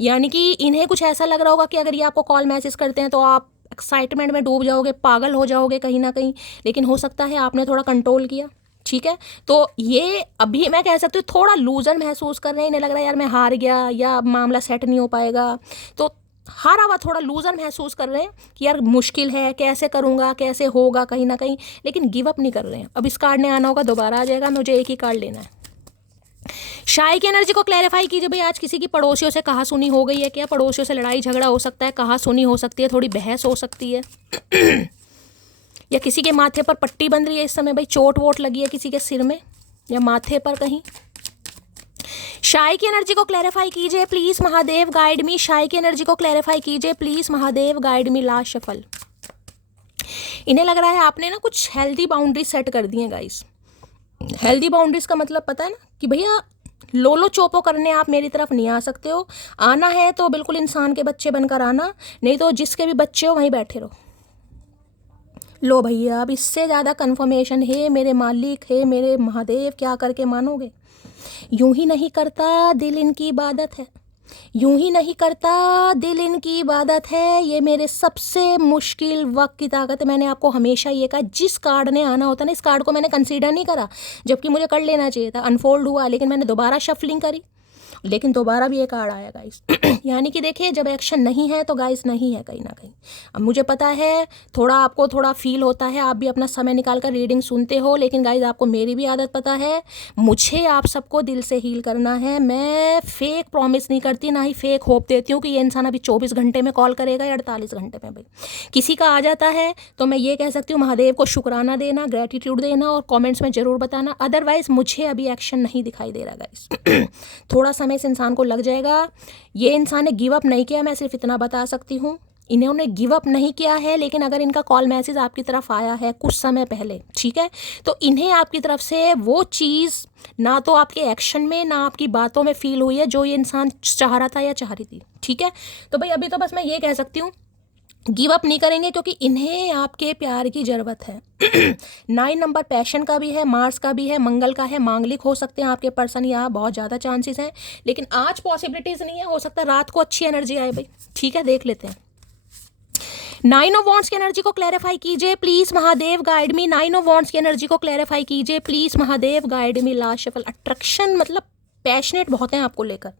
यानी कि इन्हें कुछ ऐसा लग रहा होगा कि अगर ये आपको कॉल मैसेज करते हैं तो आप एक्साइटमेंट में डूब जाओगे, पागल हो जाओगे कहीं ना कहीं, लेकिन हो सकता है आपने थोड़ा कंट्रोल किया, ठीक है। तो ये अभी मैं कह सकती हूँ थोड़ा लूजर महसूस कर रहे हैं, इन्हें लग रहा है यार मैं हार गया या मामला सेट नहीं हो पाएगा, तो हारा हुआ थोड़ा लूजर महसूस कर रहे हैं कि यार मुश्किल है, कैसे करूँगा, कैसे होगा कहीं ना कहीं, लेकिन गिव अप नहीं कर रहे हैं। अब इस कार्ड ने आना होगा, दोबारा आ जाएगा, मुझे एक ही कार्ड लेना है। शाय की एनर्जी को क्लैरिफाई कीजिए भाई, आज किसी की पड़ोसियों से कहा सुनी हो गई है क्या, पड़ोसियों से लड़ाई झगड़ा हो सकता है, कहा सुनी हो सकती है, थोड़ी बहस हो सकती है। या किसी के माथे पर पट्टी बंध रही है इस समय भाई, चोट वोट लगी है किसी के सिर में या माथे पर कहीं। शाय की एनर्जी को क्लैरिफाई कीजिए प्लीज महादेव गाइड मी। शाय की एनर्जी को क्लैरिफाई कीजिए please Mahadev guide me. Last shuffle. इन्हें लग रहा है आपने ना कुछ हेल्दी बाउंड्री सेट कर दी है गाइस। हेल्दी बाउंड्रीज का मतलब पता है ना कि भैया लोलो चोपो करने आप मेरी तरफ नहीं आ सकते हो। आना है तो बिल्कुल इंसान के बच्चे बनकर आना, नहीं तो जिसके भी बच्चे हो वहीं बैठे रहो। लो भैया, अब इससे ज़्यादा कन्फर्मेशन है मेरे मालिक, है मेरे महादेव, क्या करके मानोगे। यूं ही नहीं करता दिल इनकी इबादत है, यूं ही नहीं करता दिल इनकी इबादत है। ये मेरे सबसे मुश्किल वक्त की ताकत है। मैंने आपको हमेशा ये कहा, जिस कार्ड ने आना होता ना, इस कार्ड को मैंने कंसीडर नहीं करा, जबकि मुझे कर लेना चाहिए था। अनफोल्ड हुआ लेकिन मैंने दोबारा शफलिंग करी लेकिन दोबारा भी एक कार्ड आया गाइस। यानी कि देखिए जब एक्शन नहीं है तो गाइस नहीं है कहीं ना कहीं। अब मुझे पता है थोड़ा आपको थोड़ा फील होता है, आप भी अपना समय निकाल कर रीडिंग सुनते हो, लेकिन गाइस आपको मेरी भी आदत पता है, मुझे आप सबको दिल से हील करना है। मैं फेक प्रॉमिस नहीं करती, ना ही फेक होप देती हूँ कि ये इंसान अभी 24 घंटे में कॉल करेगा या 48 घंटे में। भाई किसी का आ जाता है तो मैं ये कह सकती हूँ महादेव को शुक्राना देना, ग्रेटिट्यूड देना और कमेंट्स में ज़रूर बताना। अदरवाइज़ मुझे अभी एक्शन नहीं दिखाई दे रहा गाइस। थोड़ा समय इस इंसान को लग जाएगा। ये इंसान ने गिव अप नहीं किया, मैं सिर्फ इतना बता सकती हूँ। इन्होंने गिव अप नहीं किया है, लेकिन अगर इनका कॉल मैसेज आपकी तरफ आया है कुछ समय पहले, ठीक है, तो इन्हें आपकी तरफ से वो चीज़ ना तो आपके एक्शन में ना आपकी बातों में फील हुई है जो ये इंसान चाह रहा था या चाह रही थी, ठीक है। तो भाई अभी तो बस मैं ये कह सकती हूँ गिव अप नहीं करेंगे, क्योंकि इन्हें आपके प्यार की ज़रूरत है। 9 नंबर पैशन का भी है, मार्स का भी है, मंगल का है, मांगलिक हो सकते हैं आपके पर्सन, या बहुत ज़्यादा चांसेस हैं, लेकिन आज पॉसिबिलिटीज़ नहीं है। हो सकता है रात को अच्छी एनर्जी आए भाई, ठीक है, देख लेते हैं। 9 ऑफ वॉन्ड्स की एनर्जी को क्लैरिफाई कीजिए please Mahadev, guide me. 9 of wands की एनर्जी को क्लैरिफाई कीजिए please Mahadev, guide me. Last shuffle, attraction मतलब पैशनेट बहुत हैं आपको लेकर।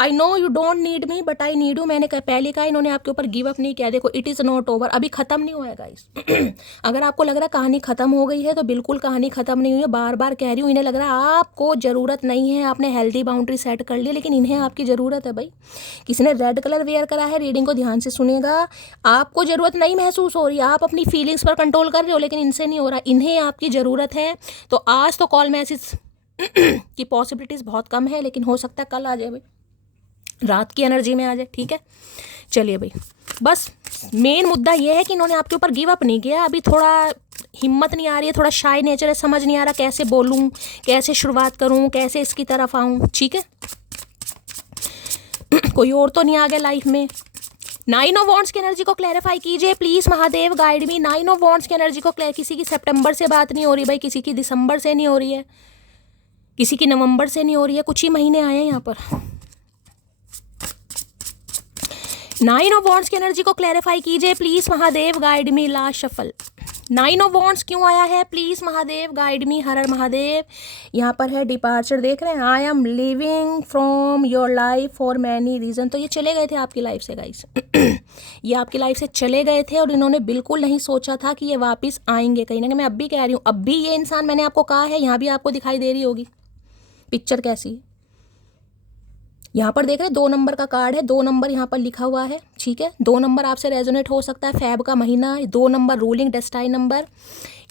I know you don't need me but I need you. मैंने पहले कहा इन्होंने आपके ऊपर गिव अप नहीं किया। देखो इट इज़ नॉट ओवर, अभी ख़त्म नहीं हुआ है गाइस। अगर आपको लग रहा है कहानी ख़त्म हो गई है तो बिल्कुल कहानी ख़त्म नहीं हुई है। बार बार कह रही हूँ, इन्हें लग रहा है आपको ज़रूरत नहीं है, आपने हेल्दी बाउंड्री सेट कर ली, लेकिन इन्हें आपकी ज़रूरत है भाई। किसी ने रेड कलर वेयर करा है, रीडिंग को ध्यान से सुनिएगा। आपको ज़रूरत नहीं महसूस हो रही है, आप अपनी फीलिंग्स पर कंट्रोल कर रहे हो, लेकिन इनसे नहीं हो रहा, इन्हें आपकी ज़रूरत है। तो आज तो कॉल मैसेज की पॉसिबिलिटीज़ बहुत कम है, लेकिन हो सकता है कल आ जाए भाई, रात की एनर्जी में आ जाए, ठीक है। चलिए भाई, बस मेन मुद्दा ये है कि इन्होंने आपके ऊपर गिव अप नहीं किया। अभी थोड़ा हिम्मत नहीं आ रही है, थोड़ा शाय नेचर है, समझ नहीं आ रहा कैसे बोलूँ, कैसे शुरुआत करूँ, कैसे इसकी तरफ आऊँ, ठीक है। कोई और तो नहीं आ गया लाइफ में। 9 ऑफ वॉन्ड्स की एनर्जी को क्लैरिफाई कीजिए please Mahadev, guide me. 9 of wands की एनर्जी को किसी की सितंबर से बात नहीं हो रही भाई, किसी की दिसंबर से नहीं हो रही है, किसी की नवंबर से नहीं हो रही है, कुछ ही महीने आए हैं यहाँ पर। 9 ऑफ वॉन्ड्स की एनर्जी को क्लैरिफाई कीजिए please Mahadev, guide me. Last shuffle, 9 of wands क्यों आया है प्लीज़ महादेव, गाइड मी। हर हर महादेव। यहाँ पर है डिपार्चर, देख रहे हैं, I am living from your life for many reason. तो ये चले गए थे आपकी लाइफ से गाइस। ये आपकी लाइफ से चले गए थे और इन्होंने बिल्कुल नहीं सोचा था कि ये वापस आएंगे। कहीं ना कहीं मैं अब भी कह रही हूँ, अब भी ये इंसान, मैंने आपको कहा है, यहाँ भी आपको दिखाई दे रही होगी पिक्चर कैसी। यहाँ पर देख रहे हैं 2 नंबर का कार्ड है, 2 नंबर यहाँ पर लिखा हुआ है, ठीक है। 2 नंबर आपसे रेजोनेट हो सकता है, फैब का महीना, 2 नंबर रूलिंग डेस्टाइन नंबर।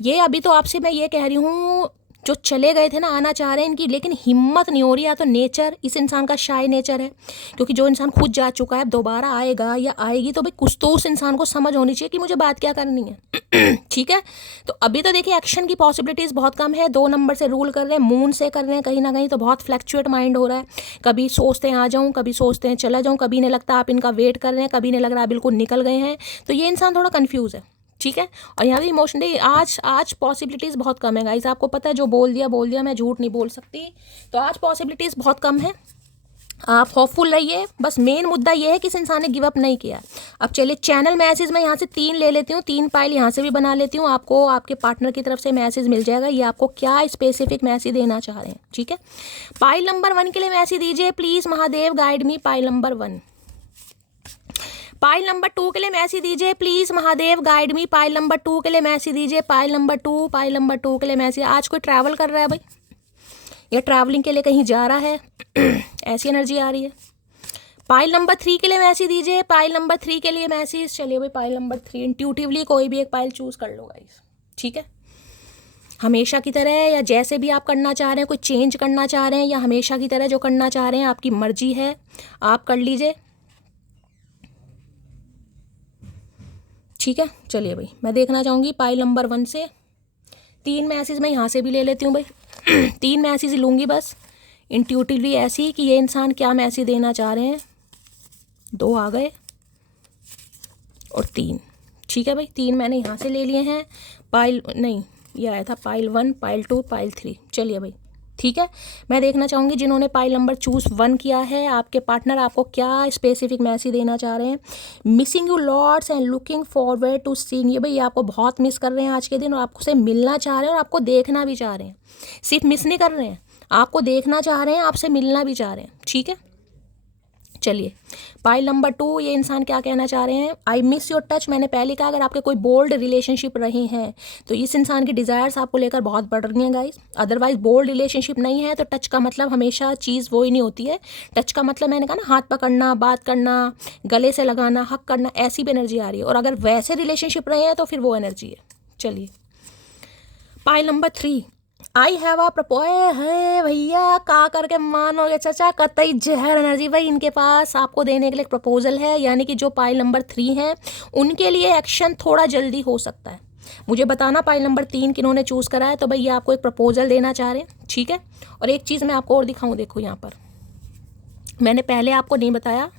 ये अभी तो आपसे मैं ये कह रही हूँ, जो चले गए थे ना, आना चाह रहे हैं इनकी, लेकिन हिम्मत नहीं हो रही। या तो नेचर इस इंसान का शाय नेचर है, क्योंकि जो इंसान खुद जा चुका है दोबारा आएगा या आएगी तो भाई कुछ तो उस इंसान को समझ होनी चाहिए कि मुझे बात क्या करनी है। ठीक है, तो अभी तो देखिए एक्शन की पॉसिबिलिटीज़ बहुत कम है। 2 नंबर से रूल कर रहे हैं, मून से कर रहे हैं, कहीं ना कहीं तो बहुत फ्लैक्चुएट माइंड हो रहा है। कभी सोचते हैं आ जाऊँ, कभी सोचते हैं चला जाऊँ, कभी नहीं लगता आप इनका वेट कर रहे हैं, कभी नहीं लग रहा बिल्कुल निकल गए हैं। तो ये इंसान थोड़ा कन्फ्यूज़ है, ठीक है। और यहाँ भी इमोशनली आज पॉसिबिलिटीज़ बहुत कम है गाइस। आपको पता है जो बोल दिया, मैं झूठ नहीं बोल सकती। तो आज पॉसिबिलिटीज़ बहुत कम है, आप होपफुल रहिए। बस मेन मुद्दा ये है कि इस इंसान ने गिव अप नहीं किया। अब चलिए चैनल मैसेज मैं यहाँ से 3 ले लेती हूँ, 3 पाइल यहाँ से भी बना लेती हूँ। आपको आपके पार्टनर की तरफ से मैसेज मिल जाएगा, ये आपको क्या स्पेसिफिक मैसेज देना चाह रहे हैं, ठीक है। पाइल नंबर 1 के लिए मैसेज दीजिए please Mahadev, guide me. Pile number 1। Pile number 2 के लिए मैसेज दीजिए please Mahadev, guide me. Pile number 2 के लिए मैसेज दीजिए। पाइल नंबर 2, पाइल नंबर 2 के लिए मैसेज। आज कोई ट्रैवल कर रहा है भाई, या ट्रैवलिंग के लिए कहीं जा रहा है, ऐसी एनर्जी आ रही है। पाइल नंबर 3 के लिए मैसेज दीजिए। पाइल नंबर 3 के लिए मैसेज। चलिए भाई पाइल नंबर 3, इंट्यूटिवली कोई भी एक पाइल चूज़ कर लो गाइस, ठीक है। हमेशा की तरह या जैसे भी आप करना चाह रहे हैं, कोई चेंज करना चाह रहे हैं, या हमेशा की तरह जो करना चाह रहे हैं, आपकी मर्जी है, आप कर लीजिए, ठीक है। चलिए भाई मैं देखना चाहूँगी पाइल नंबर 1 से 3 मैसेज मैं यहाँ से भी ले लेती हूँ भाई। 3 मैसेज लूँगी बस इंट्यूटिवली ऐसी कि ये इंसान क्या मैसेज देना चाह रहे हैं। 2 आ गए और 3, ठीक है भाई। 3 मैंने यहाँ से ले लिए हैं। पाइल नहीं, ये आया था पाइल 1, पाइल 2, पाइल 3। चलिए भाई ठीक है, मैं देखना चाहूँगी जिन्होंने पाइल नंबर चूज़ 1 किया है, आपके पार्टनर आपको क्या स्पेसिफिक मैसेज देना चाह रहे हैं। Missing you lots and looking forward to seen. ये भाई आपको बहुत मिस कर रहे हैं आज के दिन, और आपको से मिलना चाह रहे हैं और आपको देखना भी चाह रहे हैं। सिर्फ मिस नहीं कर रहे हैं, आपको देखना चाह रहे हैं, आपसे मिलना भी चाह रहे हैं, ठीक है। चलिए पाइल नंबर 2, ये इंसान क्या कहना चाह रहे हैं, आई मिस योर टच। मैंने पहले कहा अगर आपके कोई बोल्ड रिलेशनशिप रहे हैं तो इस इंसान की डिज़ायर्स आपको लेकर बहुत बढ़ रही हैं गाइस। अदरवाइज बोल्ड रिलेशनशिप नहीं है तो टच का मतलब हमेशा चीज़ वो ही नहीं होती है। टच का मतलब मैंने कहा ना, हाथ पकड़ना, बात करना, गले से लगाना, हक करना, ऐसी भी एनर्जी आ रही है। और अगर वैसे रिलेशनशिप रहे हैं तो फिर वो एनर्जी है। चलिए pile number 3, I have a propose है भैया, का करके मानोगे चाचा, कतई जहर एनर्जी भाई इनके पास आपको देने के लिए प्रपोजल है। यानी कि जो पाइल नंबर 3 है उनके लिए एक्शन थोड़ा जल्दी हो सकता है। मुझे बताना पाइल नंबर 3 किन्होंने चूज़ करा है, तो भाई ये आपको एक प्रपोजल देना चाह रहे हैं, ठीक है। और एक चीज़ मैं आपको और दिखाऊँ, देखो यहाँ पर मैंने पहले आपको नहीं बताया,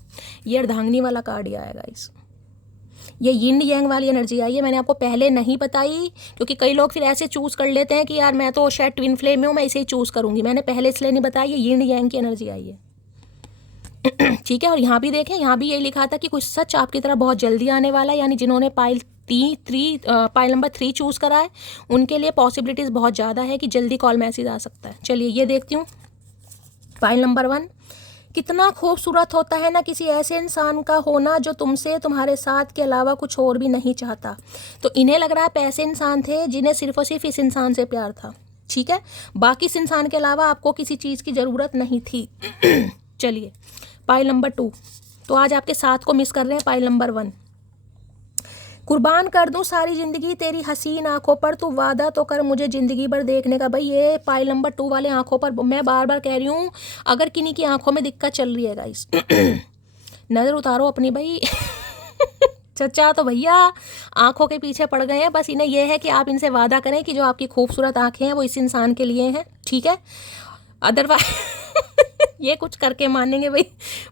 ये अर्धांगिनी वाला कार्ड ही आएगा इस, ये यिन यांग वाली एनर्जी आई है, मैंने आपको पहले नहीं बताई क्योंकि कई लोग फिर ऐसे चूज़ कर लेते हैं कि यार मैं तो शायद ट्विन फ्लेम में हूँ, मैं इसे ही चूज़ करूँगी। मैंने पहले इसलिए नहीं बताया, ये यिन यांग की एनर्जी आई है ठीक है। और यहाँ भी देखें, यहाँ भी यही लिखा था कि कुछ सच आपकी तरफ बहुत जल्दी आने वाला है। यानी जिन्होंने पाइल नंबर 3 चूज़ करा है उनके लिए पॉसिबिलिटीज़ बहुत ज़्यादा है कि जल्दी कॉल मैसेज आ सकता है। चलिए ये देखती हूँ पाइल नंबर 1, कितना खूबसूरत होता है ना किसी ऐसे इंसान का होना जो तुमसे तुम्हारे साथ के अलावा कुछ और भी नहीं चाहता। तो इन्हें लग रहा है ऐसे इंसान थे जिन्हें सिर्फ और सिर्फ इस इंसान से प्यार था, ठीक है। बाकी इस इंसान के अलावा आपको किसी चीज़ की ज़रूरत नहीं थी चलिए पाइल नंबर 2, तो आज आपके साथ को मिस कर रहे हैं। पाइल नंबर 1, कुर्बान कर दूं सारी ज़िंदगी तेरी हसीन आंखों पर, तू वादा तो कर मुझे ज़िंदगी भर देखने का। भाई ये पाइल नंबर 2 वाले आंखों पर मैं बार बार कह रही हूँ, अगर किन्हीं की आंखों में दिक्कत चल रही है गाइस नज़र उतारो अपनी भाई चचा तो भैया आंखों के पीछे पड़ गए हैं। बस इन्हें यह है कि आप इनसे वादा करें कि जो आपकी खूबसूरत आंखें हैं वो इस इंसान के लिए हैं, ठीक है। अदरवाइज ये कुछ करके मानेंगे भाई।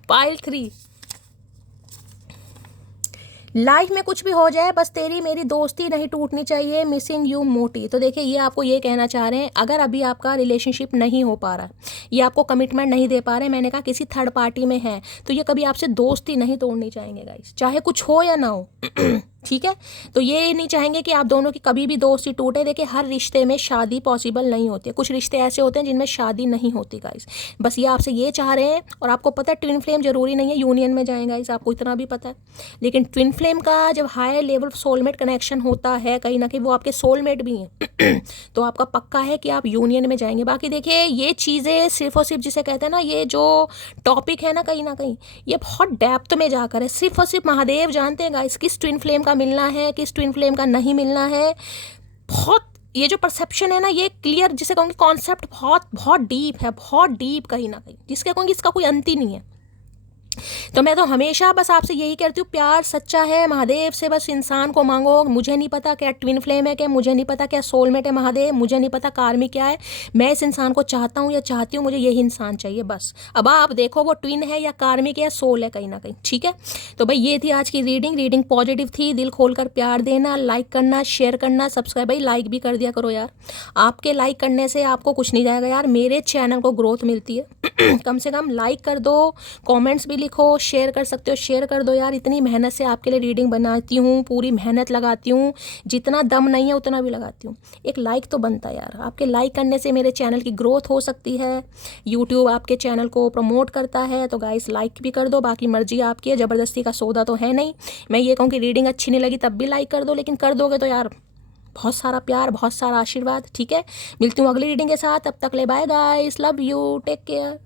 पाइल 3, लाइफ में कुछ भी हो जाए बस तेरी मेरी दोस्ती नहीं टूटनी चाहिए, मिसिंग यू मोटी। तो देखिए ये आपको ये कहना चाह रहे हैं, अगर अभी आपका रिलेशनशिप नहीं हो पा रहा, ये आपको कमिटमेंट नहीं दे पा रहे, मैंने कहा किसी थर्ड पार्टी में है, तो ये कभी आपसे दोस्ती नहीं तोड़नी चाहेंगे गाइस, चाहे कुछ हो या ना हो ठीक है। तो ये नहीं चाहेंगे कि आप दोनों की कभी भी दोस्ती टूटे। देखिए हर रिश्ते में शादी पॉसिबल नहीं होती है, कुछ रिश्ते ऐसे होते हैं जिनमें शादी नहीं होती गाइस। बस ये आपसे ये चाह रहे हैं। और आपको पता है ट्विन फ्लेम जरूरी नहीं है यूनियन में जाएं गाइस, आपको इतना भी पता है। लेकिन ट्विन फ्लेम का जब हाई लेवल सोलमेट कनेक्शन होता है, कहीं ना कहीं वो आपके सोलमेट भी हैं तो आपका पक्का है कि आप यूनियन में जाएंगे। बाकी देखिए ये चीज़ें सिर्फ और सिर्फ जिसे कहते हैं ना, ये जो टॉपिक है ना कहीं ना कहीं ये बहुत डेप्थ में जाकर है। सिर्फ और सिर्फ महादेव जानते हैं गाइस किस ट्विन फ्लेम का मिलना है, किस ट्विन फ्लेम का नहीं मिलना है। बहुत ये जो परसेप्शन है ना, ये क्लियर जिसे कहूँगी कॉन्सेप्ट बहुत बहुत डीप है, बहुत डीप कहीं ना कहीं, जिसके कहूँगी इसका कोई अंत ही नहीं है। तो मैं तो हमेशा बस आपसे यही कहती हूँ, प्यार सच्चा है महादेव से बस इंसान को मांगो। मुझे नहीं पता क्या ट्विन फ्लेम है, क्या मुझे नहीं पता क्या सोलमेट है महादेव, मुझे नहीं पता कार्मिक क्या है। मैं इस इंसान को चाहता हूँ या चाहती हूँ, मुझे यही इंसान चाहिए बस। अब आप देखो वो ट्विन है या कार्मिक या सोल है कहीं ना कहीं, ठीक है। तो भाई ये थी आज की रीडिंग पॉजिटिव थी। दिल खोलकर प्यार देना, लाइक करना, शेयर करना, सब्सक्राइब, भाई लाइक भी कर दिया करो यार। आपके लाइक करने से आपको कुछ नहीं जाएगा यार, मेरे चैनल को ग्रोथ मिलती है कम से कम लाइक कर दो, कमेंट्स भी लिखो, शेयर कर सकते हो शेयर कर दो यार। इतनी मेहनत से आपके लिए रीडिंग बनाती हूँ, पूरी मेहनत लगाती हूँ, जितना दम नहीं है उतना भी लगाती हूँ। एक लाइक तो बनता है यार, आपके लाइक करने से मेरे चैनल की ग्रोथ हो सकती है, यूट्यूब आपके चैनल को प्रमोट करता है। तो गाइस लाइक भी कर दो, बाकी मर्जी आपकी है, ज़बरदस्ती का सौदा तो है नहीं। मैं ये कहूँ कि रीडिंग अच्छी नहीं लगी तब भी लाइक कर दो, लेकिन कर दोगे तो यार बहुत सारा प्यार, बहुत सारा आशीर्वाद, ठीक है। मिलती हूँ अगली रीडिंग के साथ, तब तक ले bye guys, love you, take care.